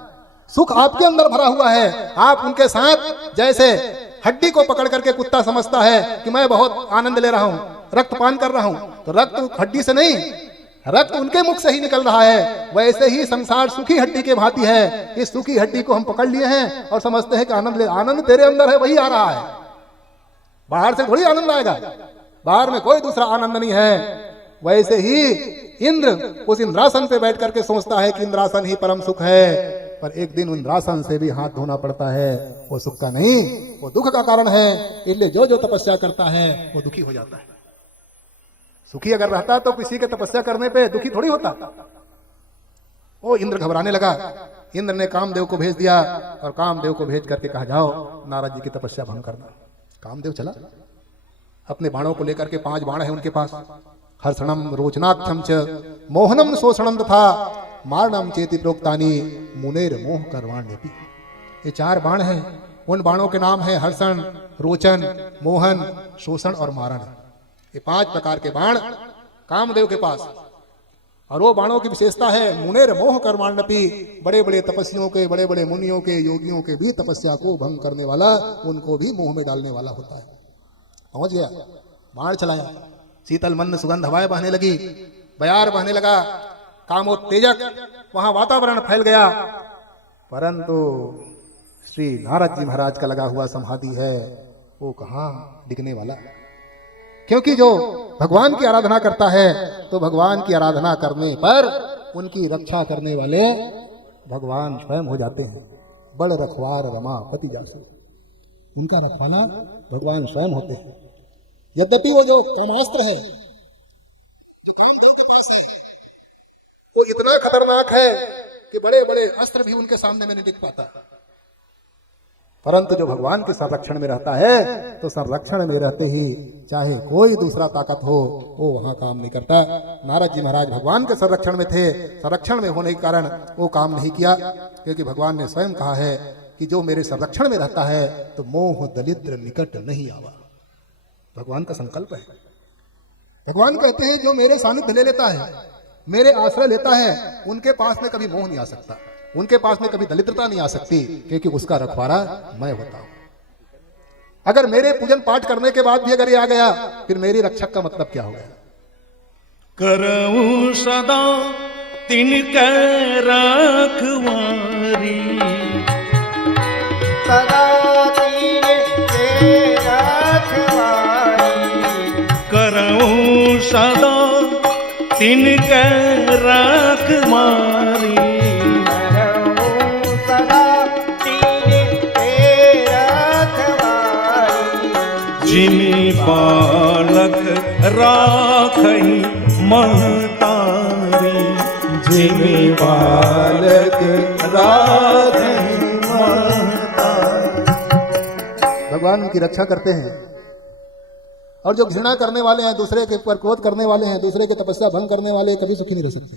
सुख आपके अंदर भरा हुआ है। आप उनके साथ जैसे हड्डी को पकड़ करके कुत्ता समझता है कि मैं बहुत आनंद ले रहा हूं, रक्त पान कर रहा हूं, तो रक्त हड्डी से नहीं, रक्त उनके मुख से ही निकल रहा है। वैसे ही संसार सुखी हड्डी के भांति है। इस सुखी हड्डी को हम पकड़ लिए हैं और समझते हैं कि आनंद ले, आनंद तेरे अंदर है, वही आ रहा है। बाहर से थोड़ी आनंद आएगा, बाहर में कोई दूसरा आनंद नहीं है। वैसे ही इंद्र उस इंद्रासन पे बैठ करके सोचता है कि इंद्रासन ही परम सुख है, पर एक दिन इंद्रासन से भी हाथ धोना पड़ता है। वो सुख का नहीं, वो दुख का कारण है। इसलिए जो जो तपस्या करता है वो दुखी हो जाता है। सुखी अगर रहता तो किसी के तपस्या करने पे दुखी थोड़ी होता। वो इंद्र घबराने लगा। इंद्र ने कामदेव को भेज दिया और कामदेव को भेज करके कहा जाओ नारद जी की तपस्या भंग करना। कामदेव चला, अपने बाणों को लेकर के 5 बाण है उनके पास। हर्षणम रोचनाक्षम च मोहनम शोषणम तथा मारणम चेति प्रोक्तानी मुनेर मोह करवाण्यपि। ये 4 बाण हैं। उन बाणों के नाम है हर्षण, रोचन, मोहन, शोषण और मारण। ये 5 प्रकार के बाण कामदेव के पास। और वो बाणों की विशेषता है मुनेर मोह करवाण्यपि, बड़े बड़े तपस्वियों के, बड़े बड़े मुनियों के, योगियों के भी तपस्या को भंग करने वाला, उनको भी मोह में डालने वाला होता है। पहुंच गया, बाण चलाया, शीतल मंद सुगंध हवाएं बहने लगी, बयार बहने लगा, कामोत्तेजक वहां वातावरण फैल गया। परंतु श्री नारद जी महाराज का लगा हुआ समाधि है वो कहां डिगने वाला। क्योंकि जो भगवान की आराधना करता है तो भगवान की आराधना करने पर उनकी रक्षा करने वाले भगवान स्वयं हो जाते हैं। बड़ रखवार रमा पति जासु, उनका रखवाला भगवान स्वयं होते हैं। यद्यपि वो जो कामास्त्र है वो इतना खतरनाक है कि बड़े बड़े अस्त्र भी उनके सामने में नहीं टिक पाता। परंतु जो भगवान के संरक्षण में रहता है तो संरक्षण में रहते ही चाहे कोई दूसरा ताकत हो वो वहां काम नहीं करता। नारद जी महाराज भगवान के संरक्षण में थे, संरक्षण में होने के कारण वो काम नहीं किया, क्योंकि भगवान ने स्वयं कहा है कि जो मेरे संरक्षण में रहता है तो मोह दलिद्र निकट नहीं आवा। भगवान का संकल्प है। भगवान कहते हैं जो मेरे सानिध्य ले लेता है, मेरे आश्रय लेता है, उनके पास में कभी मोह नहीं आ सकता, उनके पास में कभी दलिद्रता नहीं आ सकती, क्योंकि उसका रखवारा मैं होता हूं। अगर मेरे पूजन पाठ करने के बाद भी अगर ये आ गया फिर मेरी रक्षक का मतलब क्या हो गया। करऊं सदा तिनके रखवारी, सदा तिनके रखवारी, करऊं सदा तिनके रखवारी, करऊं सदा तिनके रखवारी, जिमि बालक राखहि महतारी, जिमि बालक राखहि महतारी। भगवान उनकी रक्षा करते हैं। और जो घृणा करने वाले हैं, दूसरे के ऊपर क्रोध करने वाले हैं, दूसरे के तपस्या भंग करने वाले कभी सुखी नहीं रह सकते।